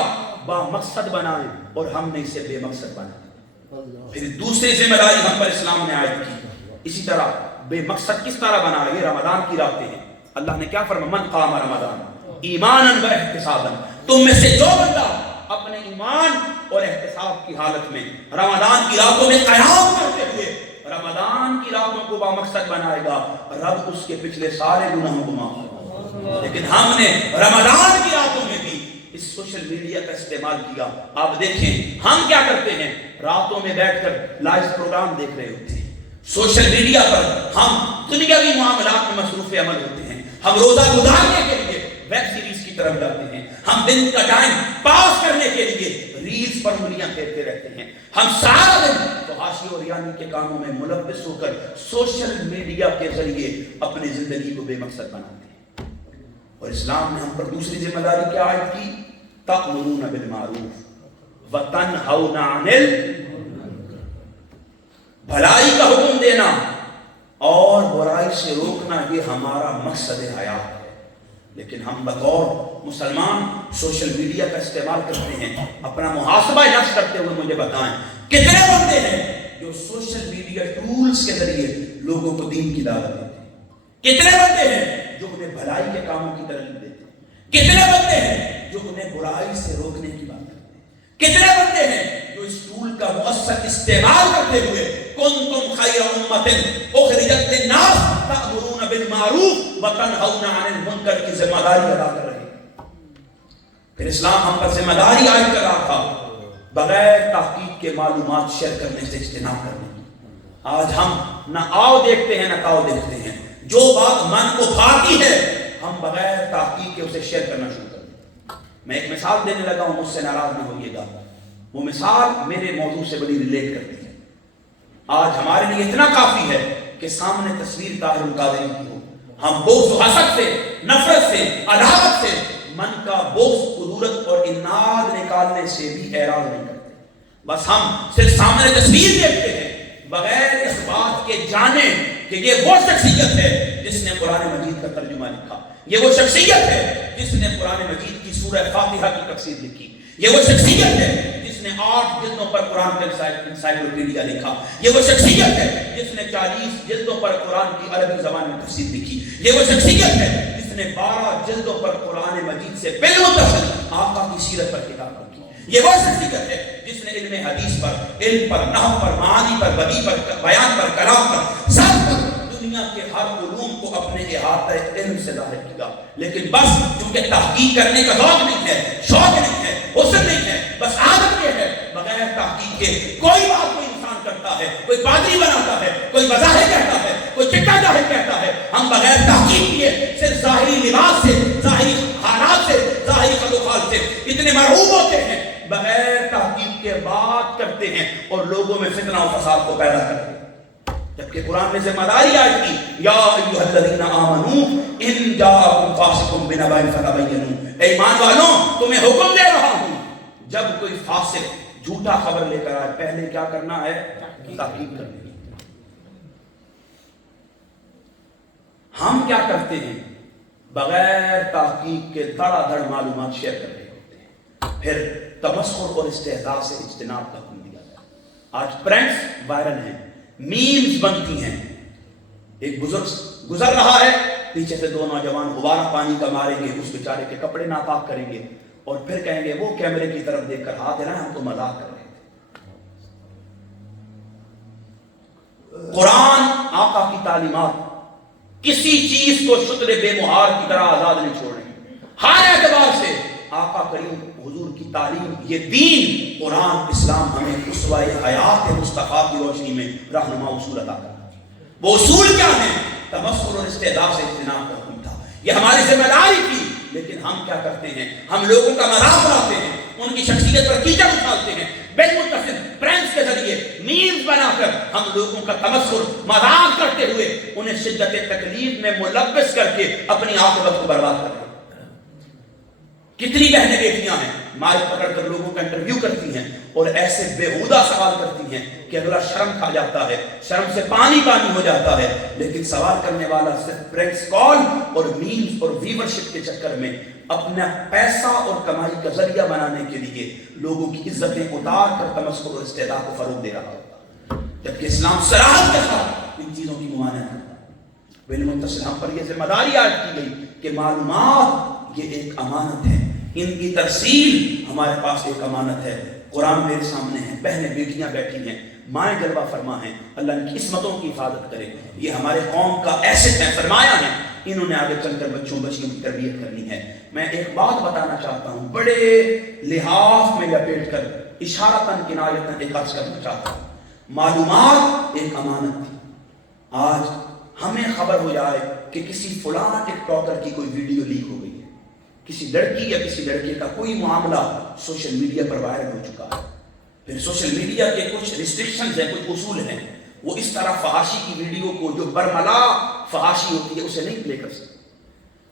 با مقصد بنائیں اور ہم نے اسے بے مقصد بنایا. پھر دوسری ذمہ داری ہم پر اسلام نے عائد کی. اسی طرح بے مقصد کس طرح بنا؟ یہ رمضان کی راتیں ہیں. اللہ نے کیا فرمایا من قام رمضان ایمانا و احتسابا. تم میں سے جو بندہ اپنے ایمان اور احتساب کی حالت میں رمضان کی راتوں میں قیام کرتے ہوئے رمضان کی راتوں کو بامقصد بنائے گا، رب اس کے پچھلے سارے گناہوں کو معاف کرے گا. لیکن ہم نے رمضان کی راتوں میں بھی اس سوشل میڈیا کا استعمال کیا. آپ دیکھیں ہم کیا کرتے ہیں، راتوں میں بیٹھ کر لائیو پروگرام دیکھ رہے ہوتے ہیں. سوشل میڈیا پر ہم دنیاوی معاملات میں مصروف عمل ہوتے ہیں. ہم روزہ گزارنے کے لیے ویب سیریز کی طرف جاتے ہیں. ہم دن کا ٹائم پاس کرنے کے لیے ریلز پر انگلیاں پھیرتے رہتے ہیں. ہم سارا دن فحاشی اور ریانی کے کاموں میں ملوث ہو کر سوشل میڈیا کے ذریعے اپنی زندگی کو بے مقصد بناتے ہیں. اور اسلام نے ہم پر دوسری ذمہ داری کیا عائد کی؟ تأمرون بالمعروف وتنہون عن المنکر. بھلائی کا حکم دینا اور برائی سے روکنا یہ ہمارا مقصد حیات ہے. لیکن ہم بطور مسلمان سوشل میڈیا کا استعمال کرتے ہیں. اپنا محاسبہ نفس کرتے ہوئے مجھے بتائیں کتنے بندے ہیں جو سوشل میڈیا ٹولز کے ذریعے لوگوں کو دین کی دعوت دیتے ہیں؟ کتنے بندے ہیں جو انہیں بھلائی کے کاموں کی ترغیب دیتے ہیں؟ کتنے بندے ہیں جو انہیں برائی سے روکنے کی بات کرتے ہیں؟ کتنے بندے ہیں جو اس ٹول کا مؤثر استعمال کرتے ہوئے کنتم خیر امۃ اخرجت للناس تأمرون بالمعروف وتنہون عن المنکر کی ذمہ داری ادا کر رہے ہیں؟ پھر اسلام ہم پر ذمہ داری عائد کر رہا تھا بغیر تحقیق کے معلومات شیئر کرنے سے اجتناب کرنے کی. آج ہم نہ آؤ دیکھتے ہیں نہ تاؤ دیکھتے ہیں. جو بات من کو بھاتی ہے ہم بغیر تحقیق کے اسے شیئر کرنا شروع کر دیں. میں ایک مثال دینے لگا ہوں, مجھ سے ناراض نہ ہوئیے گا. وہ مثال میرے موضوع سے بڑی ریلیٹ کرتی ہے. آج ہمارے لیے اتنا کافی ہے کہ سامنے تصویر طاہر القادری کی ہو, ہم بغض و حسد سے, نفرت سے, عداوت سے, من کا بغض, قدورت اور اناد نکالنے سے بھی اعراض نہیں کرتے. بس ہم صرف سامنے تصویر دیکھتے ہیں بغیر اس بات کے جانے کہ یہ وہ شخصیت ہے جس نے قرآن مجید کا ترجمہ لکھا, یہ وہ شخصیت ہے جس نے قرآن مجید کی سورہ فاتحہ کی تفسیر لکھی, یہ وہ شخصیت ہے جس نے 8 جلدوں پر قرآن کا انسائکلوپیڈیا لکھا, یہ وہ شخصیت ہے جس نے 40 جلدوں پر قرآن کی عربی زبان میں تفسیر لکھی, یہ وہ شخصیت ہے جس نے 12 جلدوں پر قرآن مجید سے بالمتصل آقا کی سیرت پر کتاب لکھی, یہ وہ شخصیت ہے جس نے علم حدیث پر, علم پر, نحو پر, معانی پر, بدیع پر, بیان پر, کلام پر, سب پر دنیا کے ہر علوم کو اپنے احاطہ علم سے ظاہر کیا. لیکن بس چونکہ تحقیق کرنے کا ذوق نہیں ہے, شوق نہیں ہے, حسن نہیں ہے, بس عادت یہ ہے بغیر تحقیق کے کوئی بات کوئی انسان کرتا ہے, کوئی پادری بناتا ہے, کوئی بظاہر کہتا ہے, کوئی چٹا ظاہر کہتا ہے. ہم بغیر تحقیق کیے صرف ظاہری لباس سے, ظاہری حالات سے, ظاہری خلوخال سے اتنے مرعوب ہوتے ہیں, بغیر تحقیق کے بات کرتے ہیں اور لوگوں میں فتنہ و فساد کو پیدا کرتے ہیں. جبکہ قرآن نے ذمہ داری عائد کی, یا ایھا الذین آمنوا ان جاءکم فاسق بنبأ فتبینوا, اے ایمان والوں تمہیں حکم دے رہا ہوں جب کوئی فاسق جھوٹا خبر لے کر آئے پہلے کیا کرنا ہے؟ تحقیق کرنی. ہم کیا کرتے ہیں؟ بغیر تحقیق کے دھڑا دھڑ معلومات شیئر کر رہے ہوتے ہیں. پھر تمسخر اور استہزاء سے اجتناب کا حکم دیا جائے. آج پرینٹس وائرل ہیں, میمز بنتی ہیں. ایک بزرگ گزر رہا ہے, پیچھے سے 2 نوجوان غبارہ پانی کا ماریں گے, اس بیچارے کے کپڑے ناپاک کریں گے اور پھر کہیں گے وہ کیمرے کی طرف دیکھ کر ہاتھ ہلائیں, ہم تو مذاق کر رہے تھے. قرآن آقا کی تعلیمات کسی چیز کو شتر بے مہار کی طرح آزاد نہیں چھوڑ رہی. ہر اعتبار سے آقا کریم حضور کی تعلیم, یہ دین قرآن اسلام ہمیں اسوہ حیات مصطفیٰ کی روشنی میں رہنما اصول عطا کرتا ہے. وہ اصول کیا ہیں؟ تمسخر اور استہزاء سے اجتناب کا حکم تھا. یہ ہماری ذمہ داری تھی. لیکن ہم کیا کرتے ہیں؟ ہم لوگوں کا مذاق اڑاتے ہیں, ان کی شخصیت پر کیچڑ اچھالتے ہیں, بالمتصل پرینٹس کے ذریعے میمز بنا کر ہم لوگوں کا تمسخر مذاق کرتے ہوئے انہیں شدت تکلیف میں ملبس کر کے اپنی عاقبت کو برباد کر رہے ہیں. کتنی بہنیں بیٹیاں ہیں مائک پکڑ کر لوگوں کا انٹرویو کرتی ہیں اور ایسے بےہودہ سوال کرتی ہیں کہ اگلا شرم کھا جاتا ہے, شرم سے پانی پانی ہو جاتا ہے. لیکن سوال کرنے والا صرف پرینٹس کال اور میمز اور ویورشپ کے چکر میں اپنا پیسہ اور کمائی کا ذریعہ بنانے کے لیے لوگوں کی عزتیں اتار کر تمسخر اور استہزاء کو فروغ دے رہا ہوتا ہے. جبکہ اسلام صراحت کے ساتھ ان چیزوں کی ممانعت کرتا ہے. بالمتصل ہم پر یہ ذمہ داری عائد کی گئی کہ معلومات یہ ایک امانت ہے, ان کی ترسیل ہمارے پاس ایک امانت ہے. قرآن میرے سامنے ہے, بہنیں بیٹیاں بیٹھی ہیں, مائیں جلوہ فرما ہیں, اللہ ان کی عصمتوں کی حفاظت کرے. یہ ہمارے قوم کا ایسٹ ہے, سرمایہ ہے, انہوں نے آگے چل کر بچوں بچیوں کی تربیت کرنی ہے. میں ایک بات بتانا چاہتا ہوں, بڑے لحاظ میں لپیٹ کر اشارتاً کنایتاً ایک عرض کرنا چاہتا ہوں. معلومات ایک امانت تھی. آج ہمیں خبر ہو جائے کہ کسی فلاں ٹک ٹاکر کی کوئی ویڈیو لیک ہو گئی ہے, کسی لڑکی یا کسی لڑکے کا کوئی معاملہ سوشل میڈیا پر وائرل ہو چکا ہے. پھر سوشل میڈیا کے کچھ ریسٹرکشنز ہیں, کچھ اصول ہیں, وہ اس طرح فحاشی کی ویڈیو کو جو برملا فحاشی ہوتی ہے اسے نہیں پلے کر سکتے.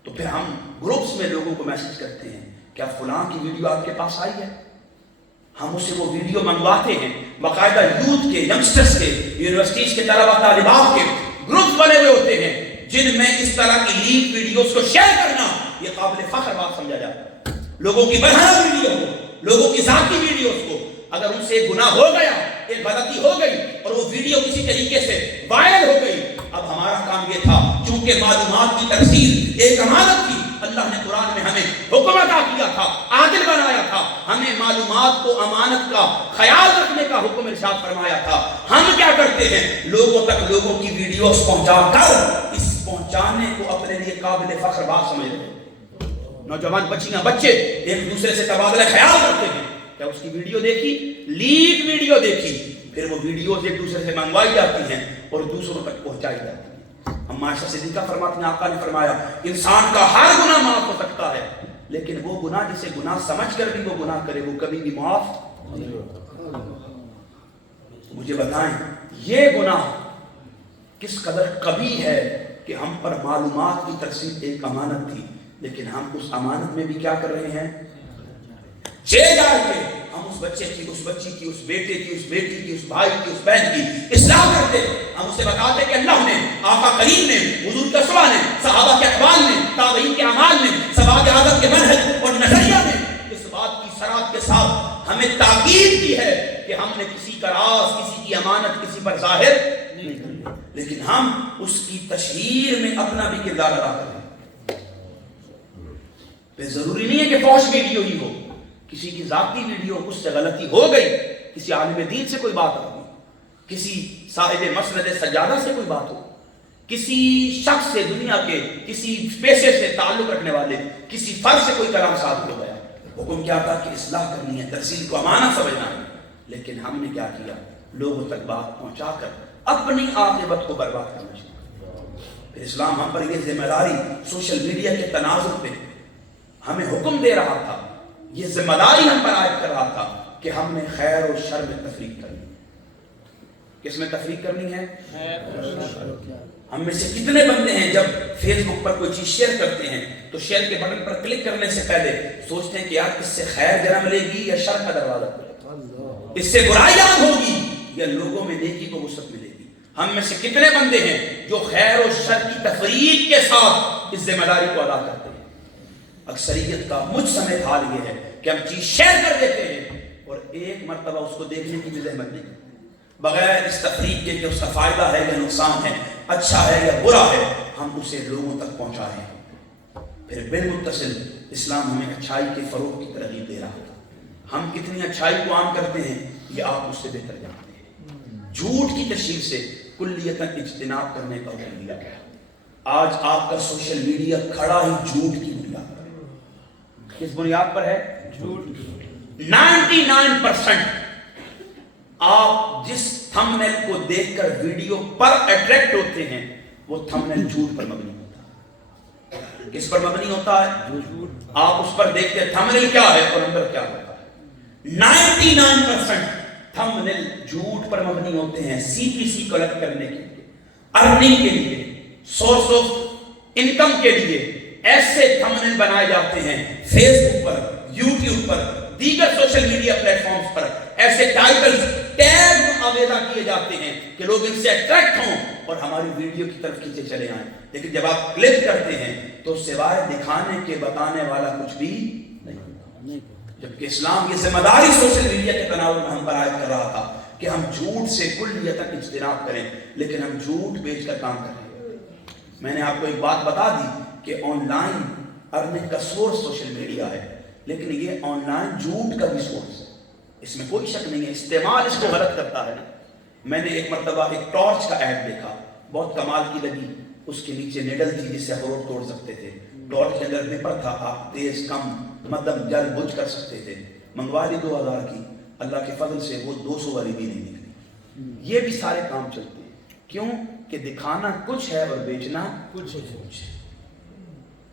تو پھر ہم گروپس میں لوگوں کو میسج کرتے ہیں کیا فلاں کی ویڈیو آپ کے پاس آئی ہے؟ ہم اسے وہ ویڈیو منگواتے ہیں, باقاعدہ یوتھ کے, ینگسٹرز کے, یونیورسٹیز کے طلبہ طالبات کے گروپ بنے ہوئے ہوتے ہیں جن میں اس طرح کی لیک ویڈیوز کو شیئر کرنا یہ قابل فخر بات سمجھا جاتا ہے. لوگوں کی برہنہ ویڈیو کو، لوگوں کی ذاتی ویڈیوز کو اگر ان سے ایک گناہ ہو گیا، ایک غلطی ہو گئی اور وہ ویڈیو کسی طریقے سے وائرل ہو گئی، اب ہمارا کام یہ تھا چونکہ معلومات کی ترسیل ایک امانت تھی، اللہ نے قرآن میں ہمیں حکم عطا کیا تھا، عادل بنایا تھا، ہمیں معلومات کو امانت کا خیال رکھنے کا حکم ارشاد فرمایا تھا. ہم کیا کرتے ہیں؟ لوگوں تک لوگوں کی ویڈیوز پہنچا کر اس پہنچانے کو اپنے لیے قابل فخر بات سمجھ رہے ہیں. نوجوان بچیاں بچے ایک دوسرے سے تبادلہ خیال کرتے ہیں، کیا اس کی ویڈیو دیکھی، لیک ویڈیو دیکھی، پھر وہ ویڈیوز ایک دوسرے سے منگوائی جاتی ہیں اور دوسروں تک پہنچائی جاتی ہیں. ہم عائشہ صدیقہ فرماتی ہیں، آقا نے فرمایا انسان کا ہر گناہ معاف ہو سکتا ہے لیکن وہ گناہ جسے گناہ سمجھ کر بھی وہ گناہ کرے وہ کبھی بھی معاف نہیں ہوتا. مجھے بتائیں یہ گناہ کس قدر قبیح ہے کہ ہم پر معلومات کی ترسیل ایک امانت تھی لیکن ہم اس امانت میں بھی کیا کر رہے ہیں؟ جے ڈال کے ہم اس بچے کی، اس بچی کی، اس بیٹے کی، اس بیٹی کی، اس بھائی کی، اس بہن کی اصلاح کرتے. ہم اسے بتاتے کہ اللہ نے، آقا کریم نے، حضور کے صحابہ نے، صحابہ کے اقوال نے، تابعین کے اعمال نے، سواد اعظم کے منہج اور نظریہ نے اس بات کی صراحت کے ساتھ ہمیں تاکید کی ہے کہ ہم نے کسی کا راز، کسی کی امانت کسی پر ظاہر نہیں کی، لیکن ہم اس کی تشہیر میں اپنا بھی کردار ادا کریں. ضروری نہیں ہے کہ فحش ویڈیو ہی ہو، کسی کی ذاتی ویڈیو اس سے غلطی ہو گئی، کسی عالم دین سے کوئی بات ہو، کسی صاحب مسند سجادہ سے کوئی بات ہو، کسی شخص سے، دنیا کے کسی پیشے سے تعلق رکھنے والے کسی فرد سے کوئی کلام ثابت ہو گیا، حکم کیا تھا کہ اصلاح کرنی ہے، ترسیل کو امانت سمجھنا ہے. لیکن ہم نے کیا کیا؟ لوگوں تک بات پہنچا کر اپنی عاقبت کو برباد کرنا چاہیے. پھر اسلام ہم پر یہ ذمہ داری سوشل میڈیا کے تناظر پہ ہمیں حکم دے رہا تھا، یہ ذمہ داری ہم پر عائد کر رہا تھا کہ ہم نے خیر و شر میں تفریق کرنی. کس میں تفریق کرنی ہے؟ ہم میں سے کتنے بندے ہیں جب فیس بک پر کوئی چیز شیئر کرتے ہیں تو شیئر کے بٹن پر کلک کرنے سے پہلے سوچتے ہیں کہ یار اس سے خیر جنم ملے گی یا شر کا دروازہ کھلے گا، اس سے برائی یاد ہوگی یا لوگوں میں نیکی کو وسعت ملے گی. ہم میں سے کتنے بندے ہیں جو خیر و شر کی تفریق کے ساتھ اس ذمہ داری کو ادا کرتے ہیں؟ اکثریت کا مجھ سمیت حال یہ ہے کہ ہم چیز شیئر کر دیتے ہیں اور ایک مرتبہ اس کو دیکھنے کی بھی زحمت نہیں کرتے بغیر اس تفریق کے کہ اس کا فائدہ ہے یا نقصان ہے، اچھا ہے یا برا ہے، ہم اسے لوگوں تک پہنچا رہے ہیں. پھر بالمتصل اسلام ہمیں اچھائی کے فروغ کی ترغیب دے رہا تھا. ہم کتنی اچھائی کو عام کرتے ہیں یہ آپ مجھ سے بہتر جانتے ہیں. جھوٹ کی تشہیر سے کلیتاً اجتناب کرنے کا حکم دیا گیا. آج آپ کا سوشل میڈیا کھڑا ہی جھوٹ کی بنیاد پر ہے. کس بنیاد پر ہے؟ جھوٹ. 99% آپ جس تھمبنیل کو دیکھ کر ویڈیو پر اٹریکٹ ہوتے ہیں وہ تھمبنیل جھوٹ پر مبنی ہوتا ہے. کس پر مبنی ہوتا ہے؟ جھوٹ. آپ اس پر دیکھتے ہیں تھمبنیل کیا ہے اور اندر کیا ہوتا ہے. 99% تھمبنیل جھوٹ پر مبنی ہوتے ہیں. CPC کلیکٹ کرنے کے لیے، ارننگ کے لیے، سورس آف انکم کے لیے ایسے تھمبنیل بنائے جاتے ہیں. فیس بک پر، یوٹیوب پر، دیگر سوشل میڈیا پلیٹ فارمز پر ایسے ٹائٹلز ٹیگ آویزہ کیے جاتے ہیں کہ لوگ ان سے اٹریکٹ ہوں اور ہماری ویڈیو کی طرف کھینچے چلے آئیں. لیکن جب آپ کلک کرتے ہیں تو سوائے دکھانے کے بتانے والا کچھ بھی نہیں. جبکہ اسلام یہ ذمہ داری سوشل میڈیا کے تناول میں ہم پر عائد کر رہا تھا کہ ہم جھوٹ سے کلیتاً اجتناب کریں، لیکن ہم جھوٹ بیچ کر کام کریں. میں نے آپ کو ایک بات بتا دی کہ آن لائن ارننگ کا سورس سوشل میڈیا ہے، لیکن یہ آن لائن جھوٹ کا بھی سورس ہے، اس میں کوئی شک نہیں ہے. استعمال اس کو غلط کرتا ہے نا. میں نے ایک مرتبہ ایک ٹارچ کا ایڈ دیکھا، بہت کمال کی لگی. اس کے نیچے نیڈل تھی جس سے اخروٹ توڑ سکتے تھے. ٹارچ کے اندر نپر تھا، آپ تیز کم مدم جل بجھ کر سکتے تھے. منگوا لی 2000 کی، اللہ کے فضل سے وہ 200 والی بھی نہیں نکلی. یہ بھی سارے کام چلتے ہیں. کیوں کہ دکھانا کچھ ہے اور بیچنا کچھ ہے.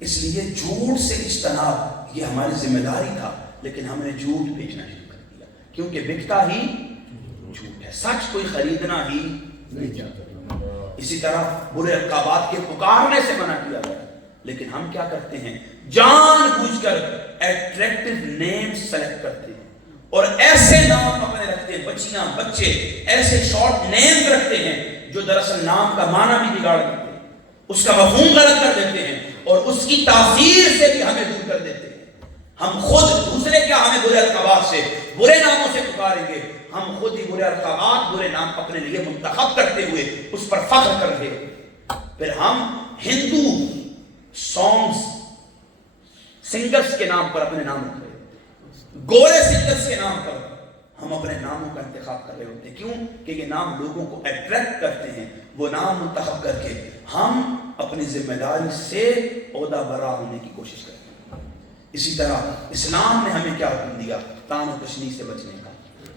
اس لیے جھوٹ سے اجتناب یہ ہماری ذمہ داری تھا، لیکن ہم نے جھوٹ بیچنا شروع کر دیا کیونکہ بکتا ہی جھوٹ ہے. سچ کوئی خریدنا ہی نہیں چاہتا. اسی طرح برے القابات کے پکارنے سے منع کیا گیا، لیکن ہم کیا کرتے ہیں؟ جان بوجھ کر ایٹریکٹیو نیم سلیکٹ کرتے ہیں اور ایسے نام اپنے رکھتے ہیں. بچیاں بچے ایسے شارٹ نیمز رکھتے ہیں جو دراصل نام کا معنی بھی بگاڑ دیتے ہیں، اس کا مفہوم غلط کر دیتے ہیں اور اس کی تاثیر سے بھی ہمیں دور کر دیتے ہیں۔ ہم خود دوسرے کیا ہمیں برے القابات سے، برے ناموں سے پکاریں گے، ہم خود ہی برے القابات، برے نام اپنے لیے منتخب کرتے ہوئے اس پر فخر کر رہے ہیں۔ پھر ہم ہندو سانگز سنگرز کے نام پر اپنے نام رکھ رہے ہیں، گورے سنگرز کے نام پر ہم اپنے ناموں کا انتخاب کر رہے ہوتے ہیں۔ کیوں؟ کہ یہ نام لوگوں کو اٹریکٹ کرتے ہیں۔ وہ نام منتخب کر کے ہم اپنی ذمہ داری سے عہدہ برا ہونے کی کوشش کرتے ہیں۔ اسی طرح اسلام نے ہمیں کیا حکم دیا؟ طعن و تشنیع سے بچنے کا۔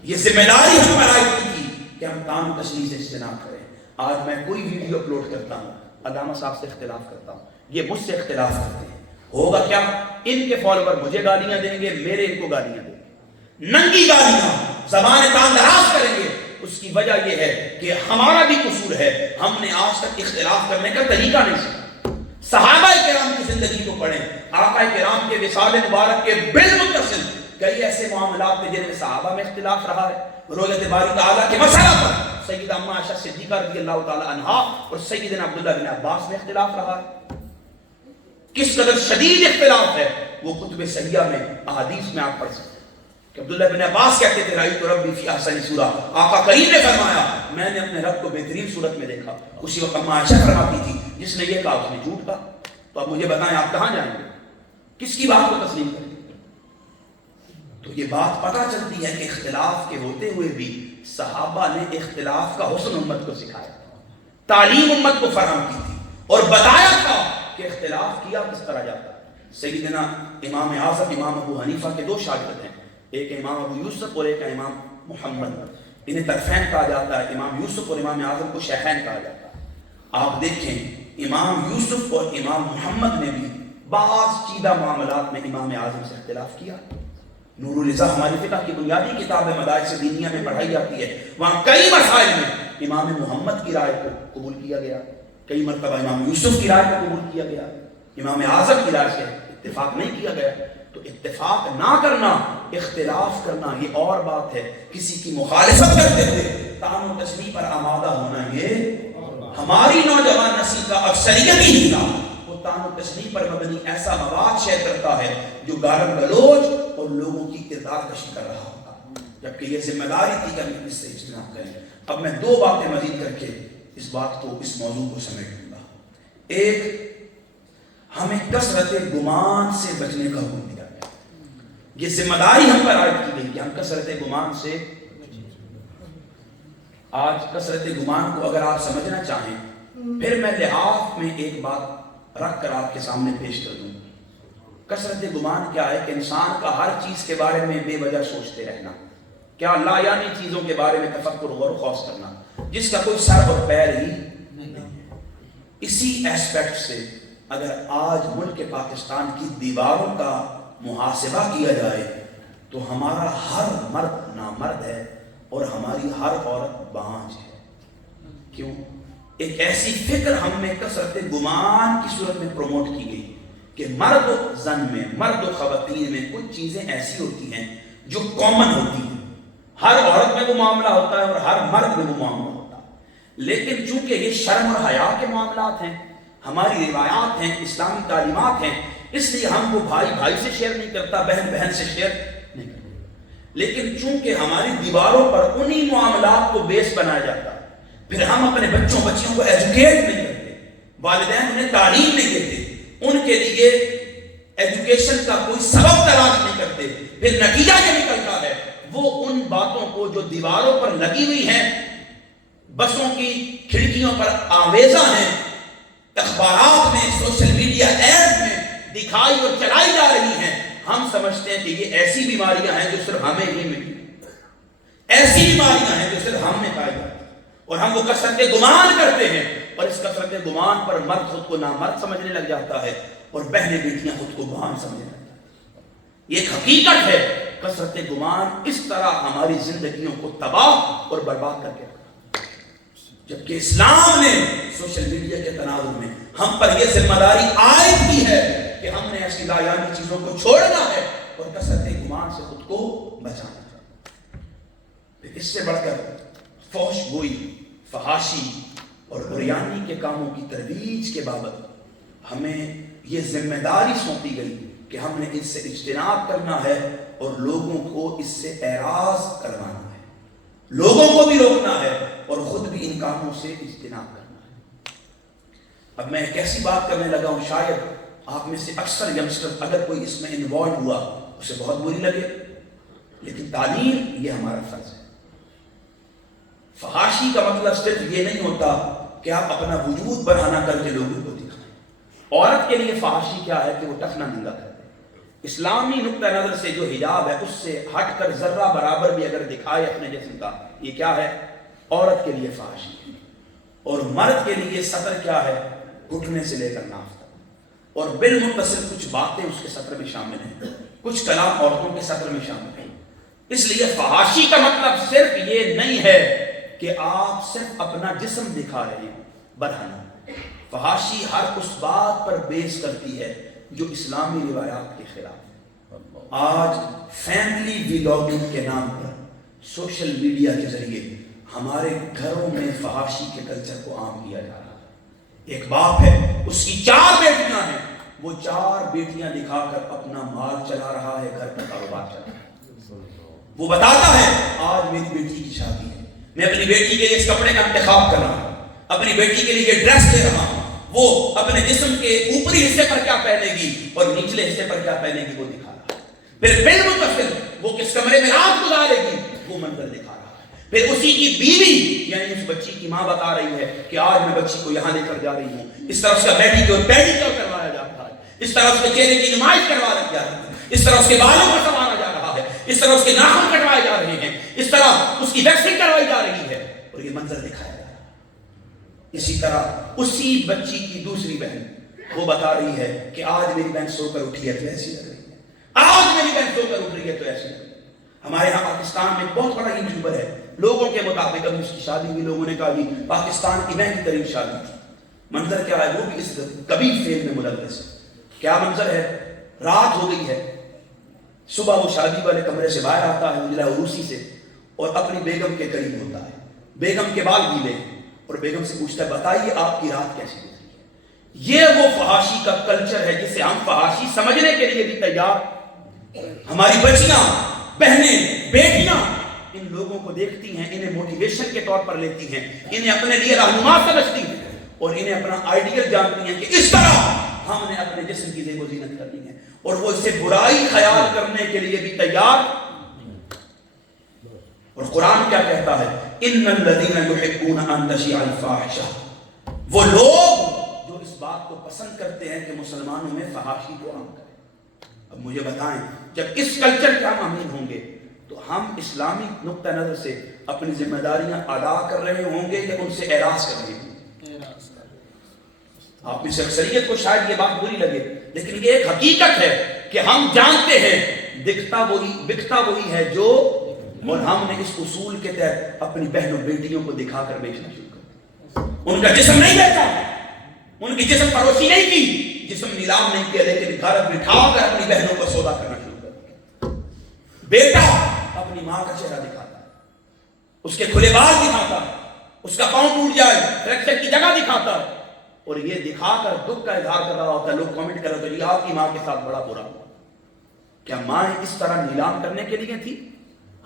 یہ ذمہ داری ہم پر عائد کی کہ ہم طعن و تشنیع سے اجتناب کریں۔ آج میں کوئی ویڈیو اپلوڈ کرتا ہوں، علامہ صاحب سے اختلاف کرتا ہوں، یہ مجھ سے اختلاف کرتے ہیں، ہوگا کیا؟ ان کے فالوور مجھے گالیاں دیں گے، میرے ان کو گالیاں دیں گے، ننگی گالیاں، زبان تان دراز کریں گے۔ اس کی وجہ یہ ہے کہ ہمارا بھی قصور ہے، ہم نے آج تک اختلاف کرنے کا طریقہ نہیں سیکھا۔ صحابہ کرام کی زندگی کو پڑھیں، آقا کرام کے وصال مبارک کے بالمتصل کئی ایسے معاملات تھے جن میں صحابہ میں اختلاف رہا ہے۔ رؤیت باری تعالیٰ کے مسئلہ پر سیدہ اما عائشہ صدیقہ رضی اللہ تعالی عنہا اور سیدنا عبداللہ بن عباس میں اختلاف رہا ہے۔ کس قدر شدید اختلاف ہے وہ کتب صحیحہ میں، احادیث میں آپ پڑھ سکتے ہیں کہ عبداللہ بن عباس کہتے تھے رأیت ربی فی احسن صورۃ، آقا کریم نے فرمایا میں نے اپنے رب کو بہترین صورت میں دیکھا۔ اسی وقت اما عائشہ فرماتی تھی جس نے یہ کہا اس نے جھوٹ کہا۔ تو اب مجھے بتائیں آپ کہاں جائیں گے؟ کس کی بات کو تسلیم کریں؟ تو یہ بات پتہ چلتی ہے کہ اختلاف کے ہوتے ہوئے بھی صحابہ نے اختلاف کا حسن امت کو سکھایا، تعلیم امت کو فراہم کی تھی اور بتایا تھا کہ اختلاف کیا کس طرح جاتا ہے۔ سیدنا امام اعظم امام ابو حنیفہ کے دو شاگرد ہیں، ایک امام ابو یوسف اور ایک امام محمد، انہیں طرفین کہا جاتا ہے۔ امام یوسف اور امام اعظم کو شیخین کہا جاتا ہے۔ آپ دیکھیں امام یوسف اور امام محمد نے بھی بعض چیدہ معاملات میں امام اعظم سے اختلاف کیا۔ نور الرضا ہماری فقہ کی بنیادی کتاب ہے، مدارس دینیہ میں پڑھائی جاتی ہے، وہاں کئی مسائل میں امام محمد کی رائے کو قبول کیا گیا، کئی مرتبہ امام یوسف کی رائے کو قبول کیا گیا، امام اعظم کی رائے سے اتفاق نہیں کیا گیا۔ تو اتفاق نہ کرنا، اختلاف کرنا یہ اور بات ہے، کسی کی مخالفت کرتے ہوئے طعن و تشنیع پر آمادہ ہونا یہ ہماری نوجوان نسل کا اکثریت ہی حصہ۔ وہ طعن و تشنیع پر مبنی ایسا مواد شیئر کرتا ہے جو گالم گلوچ اور لوگوں کی کردار کشی کر رہا ہوتا، جبکہ یہ ذمہ داری تھی کہ ہم اس سے اجتناب کریں۔ اب میں دو باتیں مزید کر کے اس بات کو، اس موضوع کو سمیٹ دوں گا۔ ایک، ہمیں کثرت گمان سے بچنے کا حکم دیا گیا، یہ ذمہ داری ہم پر عائد کی گئی کہ ہم کثرت گمان سے۔ آج کثرت گمان کو اگر آپ سمجھنا چاہیں پھر میں لحاظ میں ایک بات رکھ کر آپ کے سامنے پیش کر دوں۔ کثرت گمان کیا ہے؟ کہ انسان کا ہر چیز کے بارے میں بے وجہ سوچتے رہنا، کیا لا یعنی چیزوں کے بارے میں تفکر غور و خوض کرنا جس کا کوئی سر اور پیر ہی نہیں۔ اسی ایسپیکٹ سے اگر آج ملک پاکستان کی دیواروں کا محاسبہ کیا جائے تو ہمارا ہر مرد نامرد ہے اور ہماری ہر عورت بانجھ ہے۔ کیوں؟ ایک ایسی فکر ہم میں کثرت گمان کی صورت میں پروموٹ کی گئی کہ مرد و زن میں، مرد و خواتین میں کچھ چیزیں ایسی ہوتی ہیں جو کامن ہوتی ہیں، ہر عورت میں وہ معاملہ ہوتا ہے اور ہر مرد میں وہ معاملہ ہوتا ہے، لیکن چونکہ یہ شرم اور حیا کے معاملات ہیں، ہماری روایات ہیں، اسلامی تعلیمات ہیں، اس لیے ہم کو بھائی بھائی سے شیئر نہیں کرتا، بہن بہن سے شیئر نہیں کرتا۔ لیکن چونکہ ہماری دیواروں پر انہی معاملات کو بیس بنایا جاتا ہے، پھر ہم اپنے بچوں کو ایجوکیٹ نہیں کرتے، والدین انہیں تعلیم نہیں دیتے، ان کے لیے ایجوکیشن کا کوئی سبب تلاش نہیں کرتے، پھر نتیجہ یہ نکلتا ہے وہ ان باتوں کو جو دیواروں پر لگی ہوئی ہیں، بسوں کی کھڑکیوں پر آویزاں ہیں، اخبارات میں، سوشل میڈیا ایپ میں دکھائی اور چلائی جا رہی ہیں، ہم سمجھتے ہیں کہ یہ ایسی بیماریاں ہیں جو صرف ہمیں ہی ملی، ایسی بیماریاں ہیں جو صرف ہم میں پائی جاتی ہیں، اور ہم وہ کثرت گمان کرتے ہیں، اور اس کثرت گمان پر مرد خود کو نامرد سمجھنے لگ جاتا ہے اور بہنیں بیٹیاں خود کو بہان سمجھنے لگ جاتی ہیں۔ یہ ایک حقیقت ہے، کثرت گمان اس طرح ہماری زندگیوں کو تباہ اور برباد کر کے رکھا، جبکہ اسلام نے سوشل میڈیا کے تناظر میں ہم پر یہ ذمہ داری عائد کی ہے کہ ہم نے ایسی لایانی چیزوں کو چھوڑنا ہے اور کثرت گمان سے خود کو بچانا ہے۔ پھر اس سے بڑھ کر فحش گوئی، فحاشی، اور عریانی کے کاموں کی ترویج کے بابت ہمیں یہ ذمہ داری سونپی گئی کہ ہم نے اس سے اجتناب کرنا ہے اور لوگوں کو اس سے اعراض کروانا ہے، لوگوں کو بھی روکنا ہے اور خود بھی ان کاموں سے اجتناب کرنا ہے۔ اب میں ایک ایسی بات کرنے لگا ہوں، شاید آپ میں سے اکثر ینگسٹر اگر کوئی اس میں انوالو ہوا اسے بہت بری لگے، لیکن تعلیم یہ ہمارا فرض ہے۔ فحاشی کا مطلب صرف یہ نہیں ہوتا کہ آپ اپنا وجود بڑھانا کر کے لوگوں کو دکھائیں۔ عورت کے لیے فحاشی کیا ہے کہ وہ ٹخنا ننگا کر دے۔ اسلامی نقطہ نظر سے جو حجاب ہے اس سے ہٹ کر ذرہ برابر بھی اگر دکھائے اپنے جسم کا، یہ کیا ہے؟ عورت کے لیے فحاشی ہے۔ اور مرد کے لیے سطر کیا ہے؟ گھٹنے سے لے کر ناف تک، اور بالمتصل کچھ باتیں اس کے سطر میں شامل ہیں، کچھ کلام عورتوں کے سطر میں شامل ہیں۔ اس لیے فحاشی کا مطلب صرف یہ نہیں ہے کہ آپ صرف اپنا جسم دکھا رہے ہیں بڑھانا۔ فحاشی ہر اس بات پر بیس کرتی ہے جو اسلامی روایات کے خلاف ہے۔ آج فیملی ویلاگنگ کے نام پر سوشل میڈیا کے ذریعے ہمارے گھروں میں فحاشی کے کلچر کو عام کیا جا رہا ہے۔ ایک باپ ہے، اس کی 4 بیٹیاں ہیں، وہ 4 بیٹیاں دکھا کر اپنا مال چلا رہا ہے، گھر کا کاروبار چلا رہا ہے۔ وہ بتاتا ہے آج میری بیٹی کی شادی ہے، میں اپنی بیٹی کے لیے اس کپڑے کا انتخاب کر رہا ہوں، اپنی بیٹی کے لیے یہ ڈریس لے رہا ہوں، وہ اپنے جسم کے اوپری حصے پر کیا پہنے گی اور نچلے حصے پر کیا پہنے گی وہ دکھا رہا ہے۔ پھر بالمتصل وہ کس کمرے میں رات گزارے گی وہ منظر دکھا رہا ہے۔ پھر اسی کی بیوی یعنی اس بچی کی ماں بتا رہی ہے کہ آج میں بچی کو یہاں لے کر جا رہی ہوں، اس طرح اس کا پیڈیکیور کروایا جاتا ہے، اس طرح اس کے چہرے کی نمائش کروایا جا رہی ہے، اس طرح اس کے بالوں کو سنوارا جا رہا ہے، اس طرح اس کے ناخن کٹوائے جا رہے ہیں، اس طرح اس کی ویکسنگ کروائی جا رہی ہے اور یہ منظر دکھایا جا رہا ہے۔ اسی طرح اسی بچی کی دوسری بہن وہ بتا رہی ہے کہ آج میری بہن سو کر اٹھی ہے تو ایسی لگ رہی ہے، آج میری بہن سو کر اٹھ رہی ہے تو ایسی لگ رہی ہے۔ ہمارے یہاں پاکستان میں بہت بڑا یوٹیوبر ہے، لوگوں کے مطابق ابھی اس کی شادی ہوئی، لوگوں نے کہا جی پاکستان کی مہنگی ترین شادی تھی۔ منظر کیا ہے؟ وہ بھی اس کبیر فیل میں ملوث ہے۔ کیا منظر ہے؟ رات ہو گئی ہے، صبح وہ شادی والے کمرے سے باہر آتا ہے اجلا عروسی سے اور اپنی بیگم کے قریب ہوتا ہے، بیگم کے بال گیلے اور بیگم سے پوچھتا ہے بتائیے آپ کی رات کیسی گزری ہے۔ یہ وہ فحاشی کا کلچر ہے جسے ہم فحاشی سمجھنے کے لیے بھی تیار۔ ہماری بچیاں، بہنیں، بیٹیاں ان لوگوں کو دیکھتی ہیں، انہیں موٹیویشن کے طور پر لیتی ہیں، انہیں اپنے لیے رہنما سمجھتی ہیں اور انہیں اپنا آئیڈیل جانتی ہیں کہ اس طرح ہم نے اپنے جسم کی زیب و زینت کرنی ہے، اور وہ اسے برائی خیال کرنے کے لیے بھی تیار۔ اور قرآن کیا کہتا ہے؟ ان الذین یحبون ان تشیع الفاحشہ، وہ لوگ جو اس بات کو پسند کرتے ہیں کہ مسلمانوں میں فحاشی کو عام کریں۔ اب مجھے بتائیں جب اس کلچر کے ہم امین ہوں گے تو ہم اسلامی نقطہ نظر سے اپنی ذمہ داریاں ادا کر رہے ہوں گے یا ان سے اعراض کر رہے ہوں گے؟ آپ میں سے اکثریت کو شاید یہ بات بری لگے، لیکن یہ ایک حقیقت ہے کہ ہم جانتے ہیں دکھتا وہی ہے جو، اور ہم نے اس اصول کے تحت اپنی بہنوں بیٹیوں کو دکھا کر بیچنا شروع کر دیا۔ ان کا جسم نہیں بیچا، ان کی جسم فروشی نہیں کی، جسم نیلام نہیں کیا، لیکن گھر بٹھا کر اپنی بہنوں کو سودا کرنا شروع کر دیا۔ بیٹا اپنی ماں کا چہرہ دکھاتا ہے، اس کے کھلے بال دکھاتا ہے، اس کا پاؤں ٹوٹ جائے فریکچر کی جگہ دکھاتا ہے، اور یہ دکھا کر دکھ کا اظہار کر رہا ہوتا ہے۔ لوگ کامنٹ کر رہے تھے آپ کی ماں کے ساتھ بڑا برا ہوا۔ کیا ماں اس طرح نیلام کرنے کے لیے تھی؟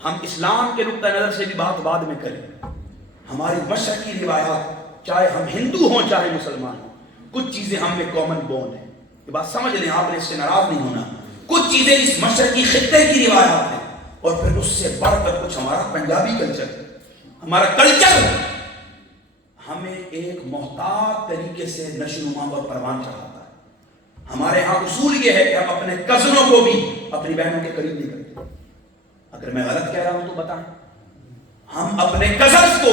ہم اسلام کے نقطہ نظر سے بھی بات بعد میں کریں۔ ہماری مشرقی روایات، چاہے ہم ہندو ہوں چاہے مسلمان ہوں، کچھ چیزیں ہم میں کامن بون ہیں، یہ بات سمجھ لیں، آپ نے اس سے ناراض نہیں ہونا۔ کچھ چیزیں اس مشرقی خطے کی روایات ہیں، اور پھر اس سے بڑھ کر کچھ ہمارا پنجابی کلچر ہے۔ ہمارا کلچر ہمیں ایک محتاط طریقے سے نشوونما اور پروان چڑھاتا ہے۔ ہمارے ہاں اصول یہ ہے کہ ہم اپنے کزنوں کو بھی اپنی بہنوں کے قریب نہیں کرتے۔ اگر میں غلط کہہ رہا ہوں تو بتائیں۔ ہم اپنے کزنز کو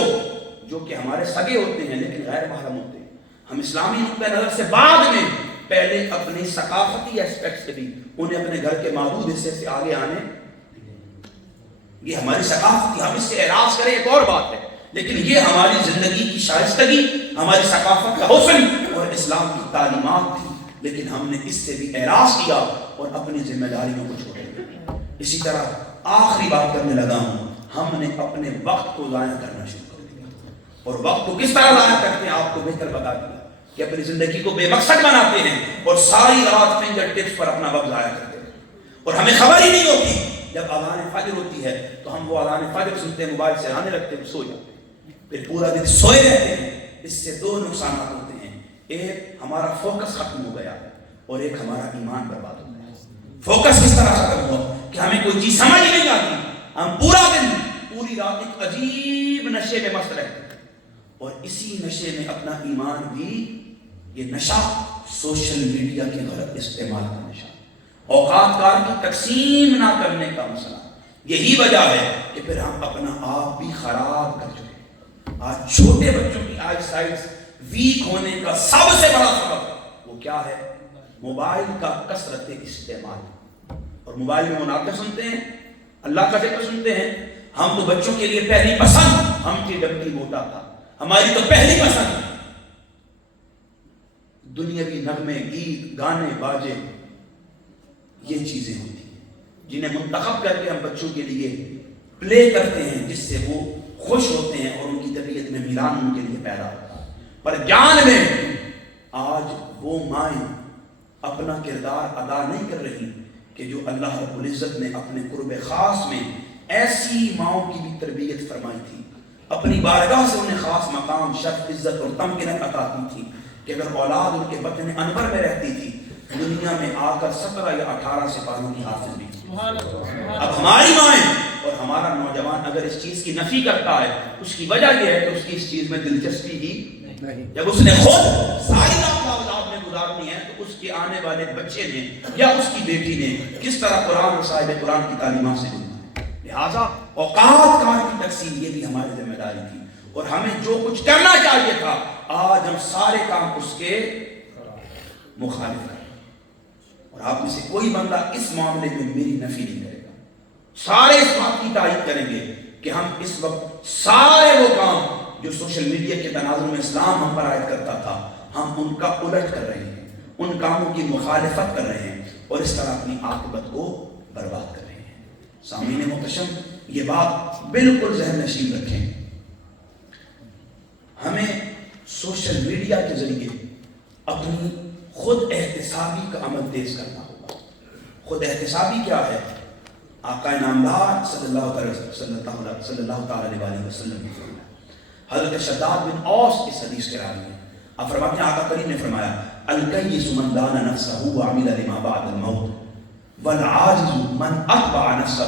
جو کہ ہمارے سگے ہوتے ہیں لیکن غیر محرم ہوتے ہیں، ہم اسلامی نقطہ نظر سے بعد میں پہلے اپنی ثقافتی ایسپیکٹ سے بھی انہیں اپنے گھر کے محدود حصے سے آگے آنے، یہ ہماری ثقافت، ہم اس سے اعراض کریں ایک اور بات ہے، لیکن یہ ہماری زندگی کی شائستگی، ہماری ثقافت کا حسن اور اسلام کی تعلیمات تھی، لیکن ہم نے اس سے بھی اعراض کیا اور اپنی ذمہ داریوں کو چھوڑ دیا۔ اسی طرح آخری بات کرنے لگا ہوں، ہم نے اپنے وقت کو ضائع کرنا شروع کر دیا۔ اور وقت کو کس طرح ضائع کرتے ہیں آپ کو بہتر بتا دیا کہ اپنی زندگی کو بے مقصد بناتے ہیں اور ساری رات فنگر ٹپس پر اپنا وقت ضائع کرتے ہیں اور ہمیں خبر ہی نہیں ہوتی جب اذان فجر ہوتی ہے تو ہم وہ اذان فجر سنتے ہیں موبائل سے آنے لگتے ہیں سو جاتے ہیں پھر پورا دن سوئے رہتے ہیں. اس سے دو نقصانات ہوتے ہیں, ایک ہمارا فوکس ختم ہو گیا اور ایک ہمارا ایمان برباد ہو گیا. فوکس کس طرح ختم ہوا کہ ہمیں کوئی چیز سمجھ نہیں آتی, ہم پورا دن پوری رات ایک عجیب نشے میں مست رہتے ہیں اور اسی نشے میں اپنا ایمان بھی, یہ نشہ سوشل میڈیا کے غلط استعمال کا نشہ, اوقات کار کی تقسیم نہ کرنے کا مسئلہ. یہی وجہ ہے کہ پھر ہم اپنا آپ بھی خراب کر چکے ہیں. آج چھوٹے بچوں کی آئی سائٹ ویک ہونے کا سب سے بڑا سبب وہ کیا ہے؟ موبائل کا کثرت استعمال. اور موبائل میں مناظر سنتے ہیں, اللہ کا ذکر سنتے ہیں. ہم تو بچوں کے لیے پہلی پسند ہم کی ڈبی موٹا تھا, ہماری تو پہلی پسند دنیاوی نغمے, گیت, گانے, باجے, یہ چیزیں ہوتی ہیں جنہیں منتخب کر کے ہم بچوں کے لیے پلے کرتے ہیں جس سے وہ خوش ہوتے ہیں اور ان کی طبیعت میں میلان ان کے لیے پیدا ہوتا ہے. پر جان میں آج وہ مائیں اپنا کردار ادا نہیں کر رہی کہ جو اللہ رب العزت نے اپنے قرب خاص میں ایسی ماؤں کی بھی تربیت فرمائی تھی, اپنی بارگاہ سے انہیں خاص مقام, شرف, عزت اور تمکنت عطا کی تھی کہ اگر اولاد ان کے بطن انور میں رہتی تھی دنیا میں آ کر 17 یا 18 سپاہیوں کی حافظ بھی تھی. اب ہماری مائیں اور ہمارا نوجوان اگر اس چیز کی نفی کرتا ہے, اس کی وجہ یہ ہے کہ اس کی اس چیز میں دلچسپی ہی نہیں. جب اس نے خود ساری رات اولاد میں گزارنی ہے تو اس کے آنے والے بچے نے یا اس کی بیٹی نے کس طرح قرآن اور صاحب قرآن کی تعلیمات سے جڑنا ہے. لہٰذا اوقات کار کی تقسیم یہ بھی ہماری ذمہ داری تھی اور ہمیں جو کچھ کرنا چاہیے تھا آج ہم سارے کام اس کے مخالف کریں. اور آپ میں سے کوئی بندہ اس معاملے میں میری نفی نہیں کرے گا, سارے اس بات کی تائید کریں گے کہ ہم اس وقت سارے وہ کام جو سوشل میڈیا کے تناظر میں اسلام ہم پر عائد کرتا تھا ہم ان کا الٹ کر رہے ہیں, ان کاموں کی مخالفت کر رہے ہیں اور اس طرح اپنی عاقبت کو برباد کر رہے ہیں. سامعین محترم, یہ بات بالکل ذہن نشین رکھیں, ہمیں سوشل میڈیا کے ذریعے اپنی خود احتسابی کا عمل تیز کرنا ہوگا. خود احتسابی کیا ہے؟ آقا نامدار صلی اللہ تعالی علیہ وسلم نے فرمایا, حضرت شداد بن اوس اس حدیث کے راوی ہیں, آپ فرماتے ہیں آقا کریم نے فرمایا الکیس من دان نفسہ وعمل لما بعد الموت والعاجز من اتبع نفسہ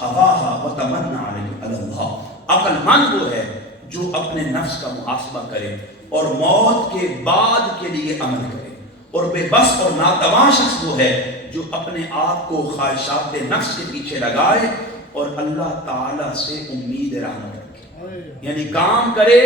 ہواها وتمنى علی اللہ. عقل مند وہ ہے جو اپنے نفس کا محاسبہ کرے اور موت کے بعد کے لیے عمل کرے, اور بے بس اور ناتواں شخص وہ ہے جو اپنے آپ کو خواہشات نفس کے پیچھے لگائے اور اللہ تعالیٰ سے امید رحمت رکھے. یعنی کام کرے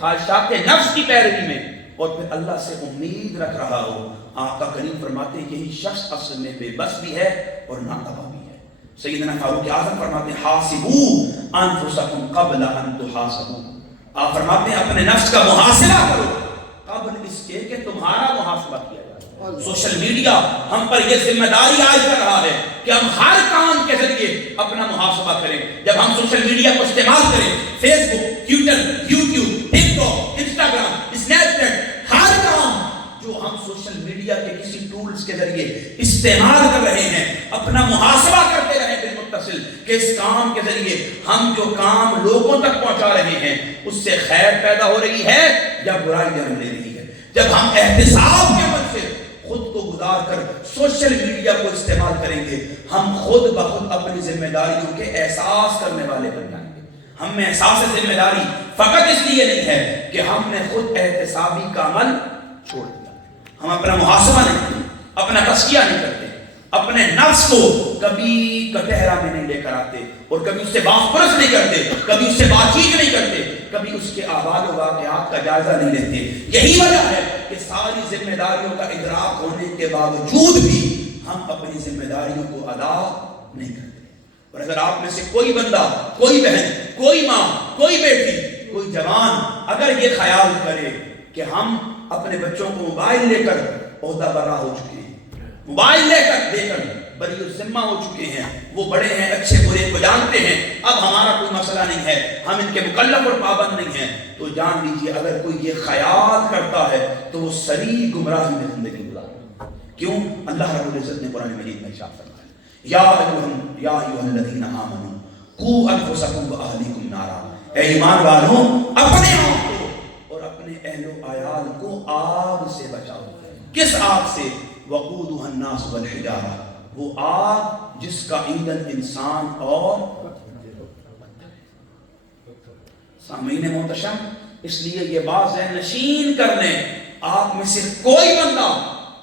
خواہشات نفس کی پیروی میں اور پھر اللہ سے امید رکھ رہا ہو. آقا کریم فرماتے ہیں یہی شخص اصل میں بے بس بھی ہے اور ناتواں بھی ہے. سیدنا فاروق اعظم فرماتے ہیں حاسبوا انفسکم قبل ان تحاسبوا. آپ فرماتے ہیں اپنے نفس کا محاسبہ کرو قبل اس کے کہ تمہارا محاسبہ کیا جائے. سوشل میڈیا ہم پر یہ ذمہ داری عائد کر رہا ہے کہ ہم ہر کام کے ذریعے اپنا محاسبہ کریں. جب ہم سوشل میڈیا کو استعمال کریں, فیس بک, ٹویٹر, یوٹیوب, ٹک ٹاک, انسٹاگرام, اسنیپ چیٹ, ہر کام جو ہم سوشل میڈیا کے کسی ٹولز کے ذریعے استعمال کر رہے ہیں اپنا محاسبہ کرتے رہیں بالمتصل کہ اس کام کے ذریعے ہم جو کام لوگوں تک پہنچا رہے ہیں اس سے خیر پیدا ہو رہی ہے یا برائی جنم لے رہی ہے. جب ہم احتساب کے عمل سے خود کو گزار کر سوشل میڈیا کو استعمال کریں گے ہم خود بخود اپنی ذمہ داریوں کے احساس کرنے والے بن جائیں گے. ہم میں احساس ذمہ داری فقط اس لیے نہیں ہے کہ ہم نے خود احتسابی کا عمل چھوڑ دیا, ہم اپنا محاسبہ نہیں کرتے, اپنا تزکیہ نہیں کرتے, اپنے نفس کو کبھی کٹہرا میں نہیں لے کر آتے اور کبھی اس سے باس پرس نہیں کرتے, کبھی اس سے بات چیت نہیں کرتے, کبھی اس کے احوال و واقعات کا جائزہ نہیں لیتے. یہی وجہ ہے کہ ساری ذمہ داریوں کا ادراک ہونے کے باوجود بھی ہم اپنی ذمہ داریوں کو ادا نہیں کرتے. اور اگر آپ میں سے کوئی بندہ, کوئی بہن, کوئی ماں, کوئی بیٹی, کوئی جوان اگر یہ خیال کرے کہ ہم اپنے بچوں کو موبائل لے کر عہدہ برا ہو چکے ہیں, موبائل لے کر بری الذمہ ہو چکے ہیں، وہ بڑے ہیں، اچھے برے کو جانتے ہیں، اب ہمارا کوئی مسئلہ نہیں ہے، ہم ان کے مکلف اور پابند نہیں ہیں، تو جان لیجیے اگر کوئی یہ خیال کرتا ہے تو وہ صریح گمراہی میں زندگی گزارتا ہے۔ کیوں؟ اللہ رب العزت نے قرآن مجید میں ارشاد فرمایا یا ایھا الذین آمنوا قوا انفسکم واہلیکم نارا، اے ایمان والوں اپنے آپ کو اور اپنے اہل و عیال کو آگ سے بچاؤ۔ کس آگ سے؟ وقودھا الناس والحجارہ، وہ آگ جس کا ایندھن انسان اور سامعین محتشم، اس لیے یہ بات ذہن نشین کر لیں، آپ میں سے کوئی بندہ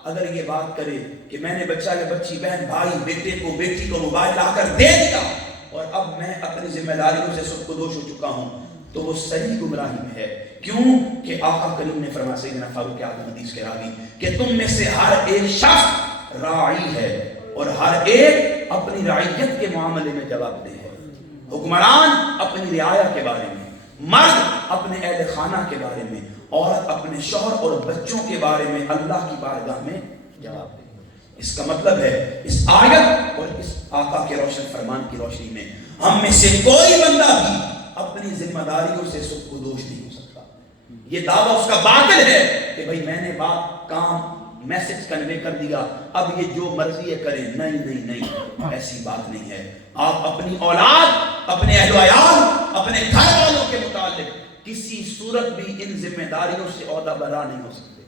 اگر یہ بات کرے کہ میں نے بچہ یا بچی، بہن بھائی، بیٹے کو بیٹی کو موبائل لا کر دے دیا اور اب میں اپنی ذمہ داریوں سے سب کو دوش ہو چکا ہوں، تو وہ صحیح گمراہی میں ہے۔ کیوں کہ آقا کریم نے فرمایا، سیدنا فاروق اعظم حدیث کے راوی، کہ تم میں سے ہر ایک شخص راعی ہے اور ہر ایک اپنی رعیت کے معاملے میں جواب دہ ہے۔ حکمران اپنی رعایا کے بارے میں، مرد اپنے اہل خانہ کے بارے میں، عورت اپنے شوہر اور بچوں کے بارے میں اللہ کی بارگاہ میں جواب دے۔ اس کا مطلب ہے اس آیت اور اس آقا کے روشن فرمان کی روشنی میں ہم میں سے کوئی بندہ بھی اپنی ذمہ داریوں سے سب کو دوش نہیں ہو سکتا۔ یہ دعویٰ اس کا باطل ہے کہ بھائی میں نے بات کام میسج کنوے کر دیا، اب یہ جو مرضی ہے کریں۔ نہیں نہیں نہیں، ایسی بات نہیں ہے۔ آپ اپنی اولاد، اپنے اہل و عیال، اپنے گھر والوں کے متعلق کسی صورت بھی ان ذمہ داریوں سے عہدہ برا نہیں ہو سکتے۔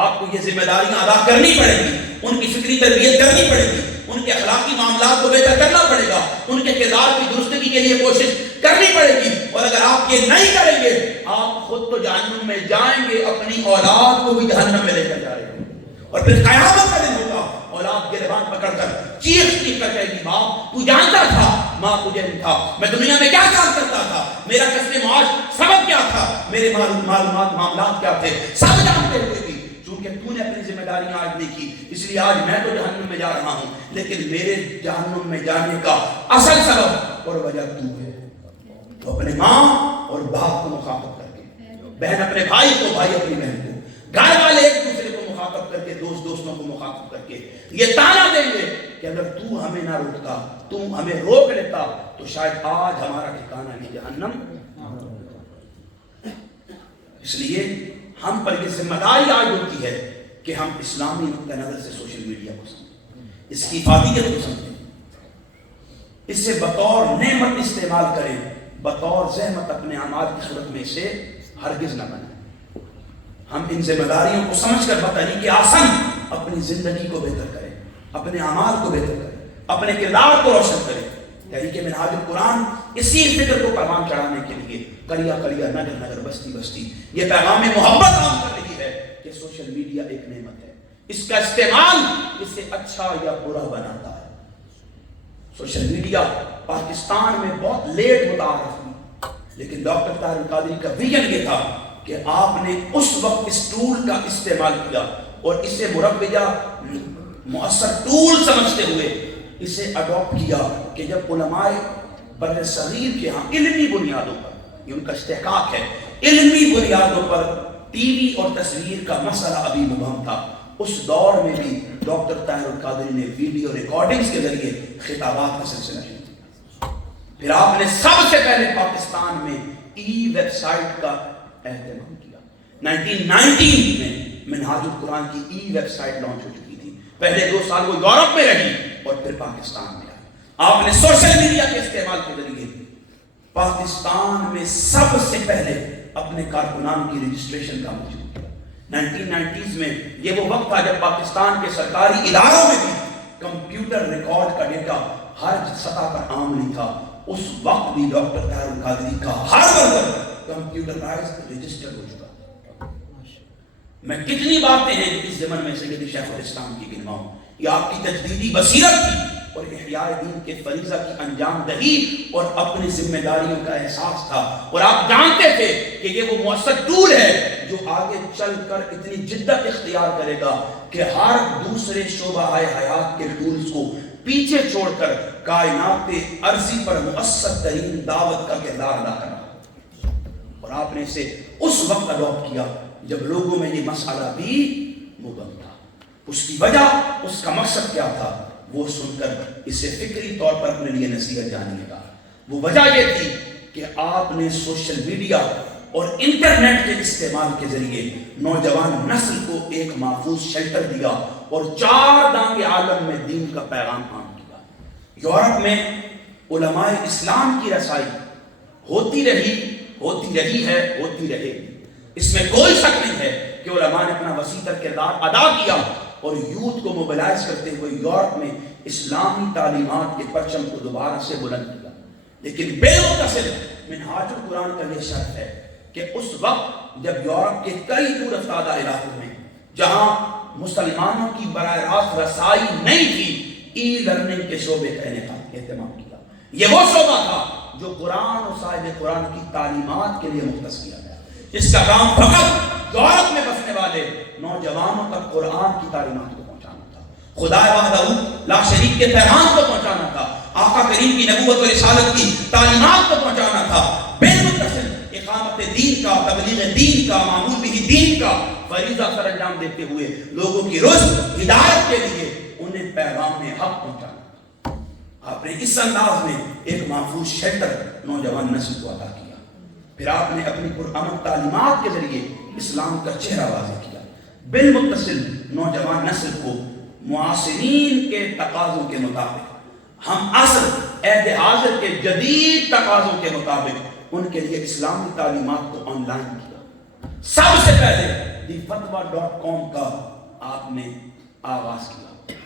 آپ کو یہ ذمہ داریاں ادا کرنی پڑے گی، ان کی فکری تربیت کرنی پڑے گی، ان کے اخلاقی معاملات کو بہتر کرنا پڑے گا، ان کے کردار کی درستگی کے لیے کوشش کرنی پڑے گی، اور اگر آپ یہ نہیں کریں گے آپ خود تو جہنم میں جائیں گے، اپنی اولاد کو بھی جہنم میں لے کر جائیں گے، اور پھر قیامت کا دن ہوگا، اولاد گریبان پکڑ کر چیخ چیخ کر کہے گی باپ تو جانتا تھا، ماں تجھے نہیں تھا، میں دنیا میں کیا کام کرتا تھا، میرا کسب معاش سبب کیا تھا، میرے معلومات معاملات کیا تھے، سب جانتے ہوئے بھی چونکہ تو نے اپنی ذمہ داریاں آج نہیں کی، اس لیے آج میں تو جہنم میں جا رہا ہوں، لیکن میرے جہنم میں جانے کا اصل سبب اور وجہ تو ہے۔ تو اپنے ماں اور باپ کو مخاطب کر کے، بہن اپنے بھائی کو، بھائی اپنی بہن کو، گھر والے ایک دوسرے کو مخاطب کر کے، دوستوں کو مخاطب کر کے یہ تانا دیں گے کہ اگر تو ہمیں نہ روکتا، تو ہمیں روک لیتا تو شاید آج ہمارا ٹھکانہ یہ جہنم۔ اس لیے ہم پر یہ ذمہ داری عائد ہوتی ہے کہ ہم اسلامی نقطہ نظر سے سوشل میڈیا کو سمجھیں، اس کی افادیت کو سمجھیں، اسے بطور نعمت استعمال کریں، بطور زحمت اپنے اعمال کی صورت میں اسے ہرگز نہ بنائیں۔ ہم ان ذمہ داریوں کو سمجھ کر بطریق آسان اپنی زندگی کو بہتر کریں، اپنے اعمال کو بہتر کریں، اپنے کردار کو روشن کریں۔ تحریک منہاج القرآن اسی فکر کو پیغام چڑھانے کے لیے قریہ قریہ، نگر نگر، بستی بستی یہ پیغام محبت عام کر رہی ہے کہ سوشل میڈیا ایک نعمت ہے، اس کا استعمال اسے اچھا یا برا بناتا ہے۔ سوشل میڈیا پاکستان میں بہت لیٹ متعارف ہوئی، لیکن ڈاکٹر طاہر القادری کا ویژن یہ تھا کہ آپ نے اس وقت اس ٹول کا استعمال کیا اور اسے مروجہ مؤثر ٹول سمجھتے ہوئے اسے اڈاپٹ کیا کہ جب علماء بر صغیر کے ہاں علمی بنیادوں پر، یہ ان کا استحقاق ہے، علمی بنیادوں پر ٹی وی اور تصویر کا مسئلہ ابھی مبہم تھا، اس دور میں بھی ڈاکٹر طاہر القادری نے ویڈیو ریکارڈنگز کے ذریعے خطابات کا سلسلہ شروع کیا۔ پھر آپ نے سب سے پہلے پاکستان میں ای ویب سائٹ کا اہتمام کیا۔ 1990 میں منہاج القرآن کی ای ویب سائٹ لانچ ہو چکی تھی، پہلے 2 سال وہ یورپ میں رہی اور پھر پاکستان میں آئی۔ آپ نے سوشل میڈیا کے استعمال کے ذریعے پاکستان میں سب سے پہلے اپنے کارکنان کی رجسٹریشن کا موجود کیا۔ 1990s میں یہ وہ وقت تھا جب پاکستان کے سرکاری اداروں میں بھی کمپیوٹر ریکارڈ کا ڈیٹا ہر سطح پر عام نہیں تھا۔ اس وقت بھی ڈاکٹر طاہر القادری کا ہر ورکر کمپیوٹرائزڈ رجسٹر ہو چکا۔ میں کتنی باتیں ہیں اس زمن میں سیدی شیخ الاسلام کی گنواؤں، یہ آپ کی تجدیدی بصیرت تھی اور احیاء دین کے فریضہ کی انجام دہی اور اپنی ذمہ داریوں کا احساس تھا، اور آپ جانتے تھے کہ یہ وہ مؤثر ٹول ہے جو آگے چل کر اتنی جدت اختیار کرے گا کہ ہر دوسرے شعبہ حیات کے ٹولز کو پیچھے چھوڑ کر کائنات ارضی پر مؤثر ترین دعوت کا کردار ادا کرنا۔ اور آپ نے اسے اس وقت اڈاپٹ کیا جب لوگوں میں یہ مسئلہ بھی مبہم تھا۔ اس کی وجہ، اس کا مقصد کیا تھا؟ وہ سن کر اسے فکری طور پر اپنے لیے نصیحت جانیے گا۔ وہ وجہ یہ تھی کہ آپ نے سوشل میڈیا اور انٹرنیٹ کے استعمال کے ذریعے نوجوان نسل کو ایک محفوظ شیلٹر دیا اور 4 دانگ عالم میں دین کا پیغام عام کیا۔ یورپ میں علماء اسلام کی رسائی ہوتی رہی ہے، ہوتی رہے گی۔ اس میں کوئی شک نہیں ہے کہ علماء نے اپنا وسیع تر کردار ادا کیا اور یوتھ کو موبلائز کرتے ہوئے یورپ میں اسلامی تعلیمات کے پرچم کو دوبارہ سے بلند کیا۔ لیکن بالمتصل منہاج القرآن کا یہ شرط ہے کہ اس وقت جب یورپ کے کئی دور افتادہ علاقوں میں جہاں مسلمانوں کی براہ راست رسائی نہیں تھی، ای لرننگ کے شعبے کا انعقاد اہتمام کیا۔ یہ وہ شعبہ تھا جو قرآن اور صاحب قرآن کی تعلیمات کے لیے مختص کیا گیا، جس کا کام فقط یورپ میں بسنے والے نوجوانوں تک قرآن کی تعلیمات کو پہنچانا تھا، خدا وحدہ لا شریک کے پیغام کو پہنچانا تھا، آقا کریم کی نبوت و رسالت کی تعلیمات کو پہنچانا تھا۔ بالمتصل اقامت دین کا، تبلیغ دین کا، معمول بھی دین کا فریضہ سر انجام دیتے ہوئے لوگوں کی رشد ہدایت کے لیے انہیں پیغام حق پہنچانا۔ آپ نے اس انداز میں ایک محفوظ شیلٹر نوجوان نسل کو عطا کیا۔ پھر آپ نے اپنی پرامن تعلیمات کے ذریعے اسلام کا چہرہ واضح کیا۔ بالمتصل نوجوان نسل کو معاصرین کے تقاضوں کے مطابق، ہم عصر عہد حاضر کے جدید تقاضوں کے مطابق ان کے لیے اسلامی تعلیمات کو آن لائن کیا۔ سب سے پہلے thefatwa.com کا آپ نے آغاز کیا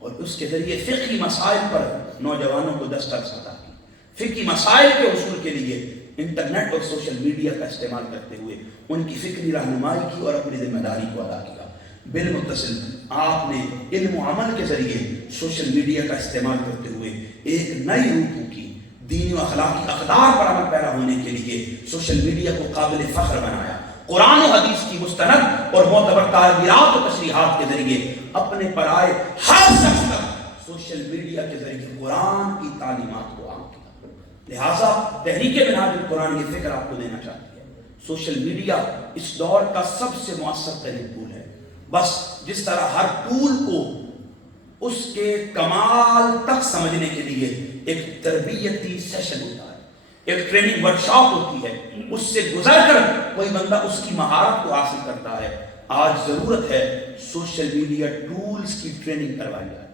اور اس کے ذریعے فقہی مسائل پر نوجوانوں کو دسترس عطا کی۔ فقہی مسائل کے حصول کے لیے انٹرنیٹ اور سوشل میڈیا کا استعمال کرتے ہوئے ان کی فکری رہنمائی کی اور اپنی ذمہ داری کو ادا کیا۔ بالمتصل آپ نے علم و عمل کے ذریعے سوشل میڈیا کا استعمال کرتے ہوئے ایک نئی روح کی دینی و اخلاقی اقدار پر عمل پیرا ہونے کے لیے سوشل میڈیا کو قابل فخر بنایا۔ قرآن و حدیث کی مستند اور معتبر تعبیرات و تشریحات کے ذریعے اپنے پر آئے ہر شخص تک سوشل میڈیا کے ذریعے قرآن کی تعلیمات کو عام کیا۔ لہٰذا تحریک منہاج القرآن یہ فکر آپ کو دینا چاہتی ہے، سوشل میڈیا اس دور کا سب سے مؤثر ترین ٹول ہے۔ بس جس طرح ہر ٹول کو اس کے کمال تک سمجھنے کے لیے ایک تربیتی سیشن ہوتا ہے، ایک ٹریننگ ورکشاپ ہوتی ہے، اس سے گزر کر کوئی بندہ اس کی مہارت کو حاصل کرتا ہے، آج ضرورت ہے سوشل میڈیا ٹولز کی ٹریننگ کروائی جائے،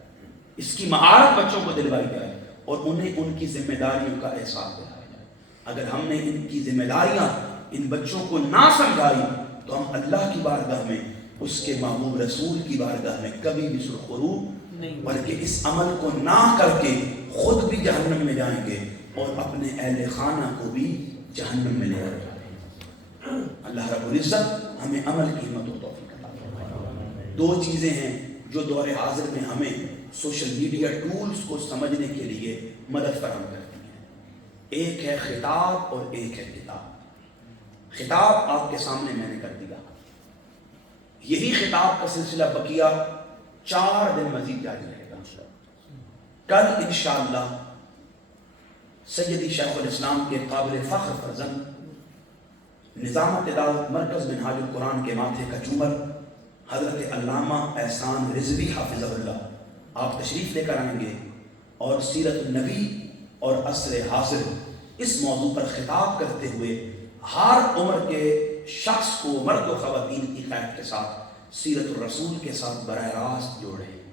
اس کی مہارت بچوں کو دلوائی جائے اور انہیں ان کی ذمہ داریوں کا احساس دلایا جائے۔ اگر ہم نے ان کی ذمہ داریاں ان بچوں کو نہ سمجھائی تو ہم اللہ کی بارگاہ میں، اس کے محبوب رسول کی بارگاہ میں کبھی بھی سرخرو نہیں، بلکہ اس عمل کو نہ کر کے خود بھی جہنم میں جائیں گے اور اپنے اہل خانہ کو بھی جہنم میں لے جائیں گے۔ اللہ رب العزت ہمیں عمل کی ہمت و توفیق عطا فرمائے۔ 2 چیزیں ہیں جو دور حاضر میں ہمیں سوشل میڈیا ٹولز کو سمجھنے کے لیے مدد فراہم کرتی ہیں، ایک ہے خطاب اور ایک ہے کتاب۔ خطاب آپ کے سامنے میں نے کر دیا، یہی خطاب کا سلسلہ بقیہ 4 دن مزید جاری رہے گا۔ کل انشاءاللہ سیدی شیخ الاسلام کے قابل فخر فرزند نظام تلاوت مرکز منہاج القرآن کے ماتھے کا چومر حضرت علامہ احسان رضوی حافظہ اللہ آپ تشریف لے کر آئیں گے اور سیرت النبی اور عصر حاضر اس موضوع پر خطاب کرتے ہوئے ہر عمر کے شخص کو، مرد و خواتین کی قید کے ساتھ سیرت الرسول کے ساتھ براہ راست جوڑ رہے ہیں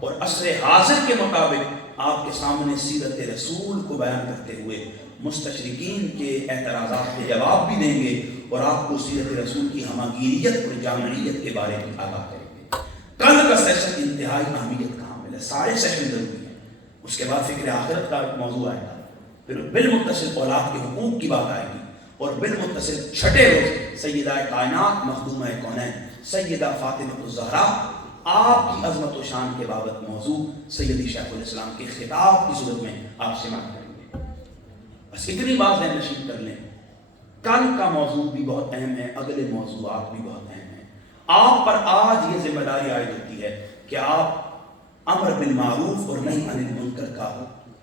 اور عصر حاضر کے مطابق آپ کے سامنے سیرت رسول کو بیان کرتے ہوئے مستشرقین کے اعتراضات کے جواب بھی دیں گے اور آپ کو سیرت رسول کی ہماگیریت اور جامعیت کے بارے میں آگاہ کریں گے۔ کل کا سیشن انتہائی اہمیت کا حامل ہے، سارے سیشن ضروری ہیں، اس کے بعد فکر آخرت کا ایک موضوع آئے گا، پھر بالمتصل اولاد کے حقوق کی بات آئے گی اور بالمتصل چھٹے روز سیدہ کائنات مخدومہ کونین سیدہ فاطمہ الزہرا آپ کی عظمت و شان کے بابت موضوع سیدی شیخ الاسلام کے خطاب کی صورت میں آپ سے بات کریں گے۔ بس اتنی بات ذہن نشین کر لیں، کل کا موضوع بھی بہت اہم ہے، اگلے موضوعات بھی بہت اہم ہیں۔ آپ پر آج یہ ذمہ داری عائد ہوتی ہے کہ آپ امر بالمعروف اور نہی عن المنکر کا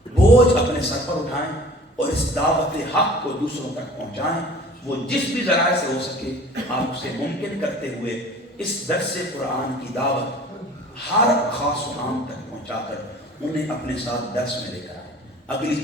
بوجھ اپنے سر پر اٹھائیں اور اس دعوت حق کو دوسروں تک پہنچائیں۔ وہ جس بھی ذرائع سے ہو سکے آپ اسے ممکن کرتے ہوئے اس درس قرآن کی دعوت ہر خاص و عام تک پہنچا کر انہیں اپنے ساتھ درس میں لے کر آئے۔ اگلی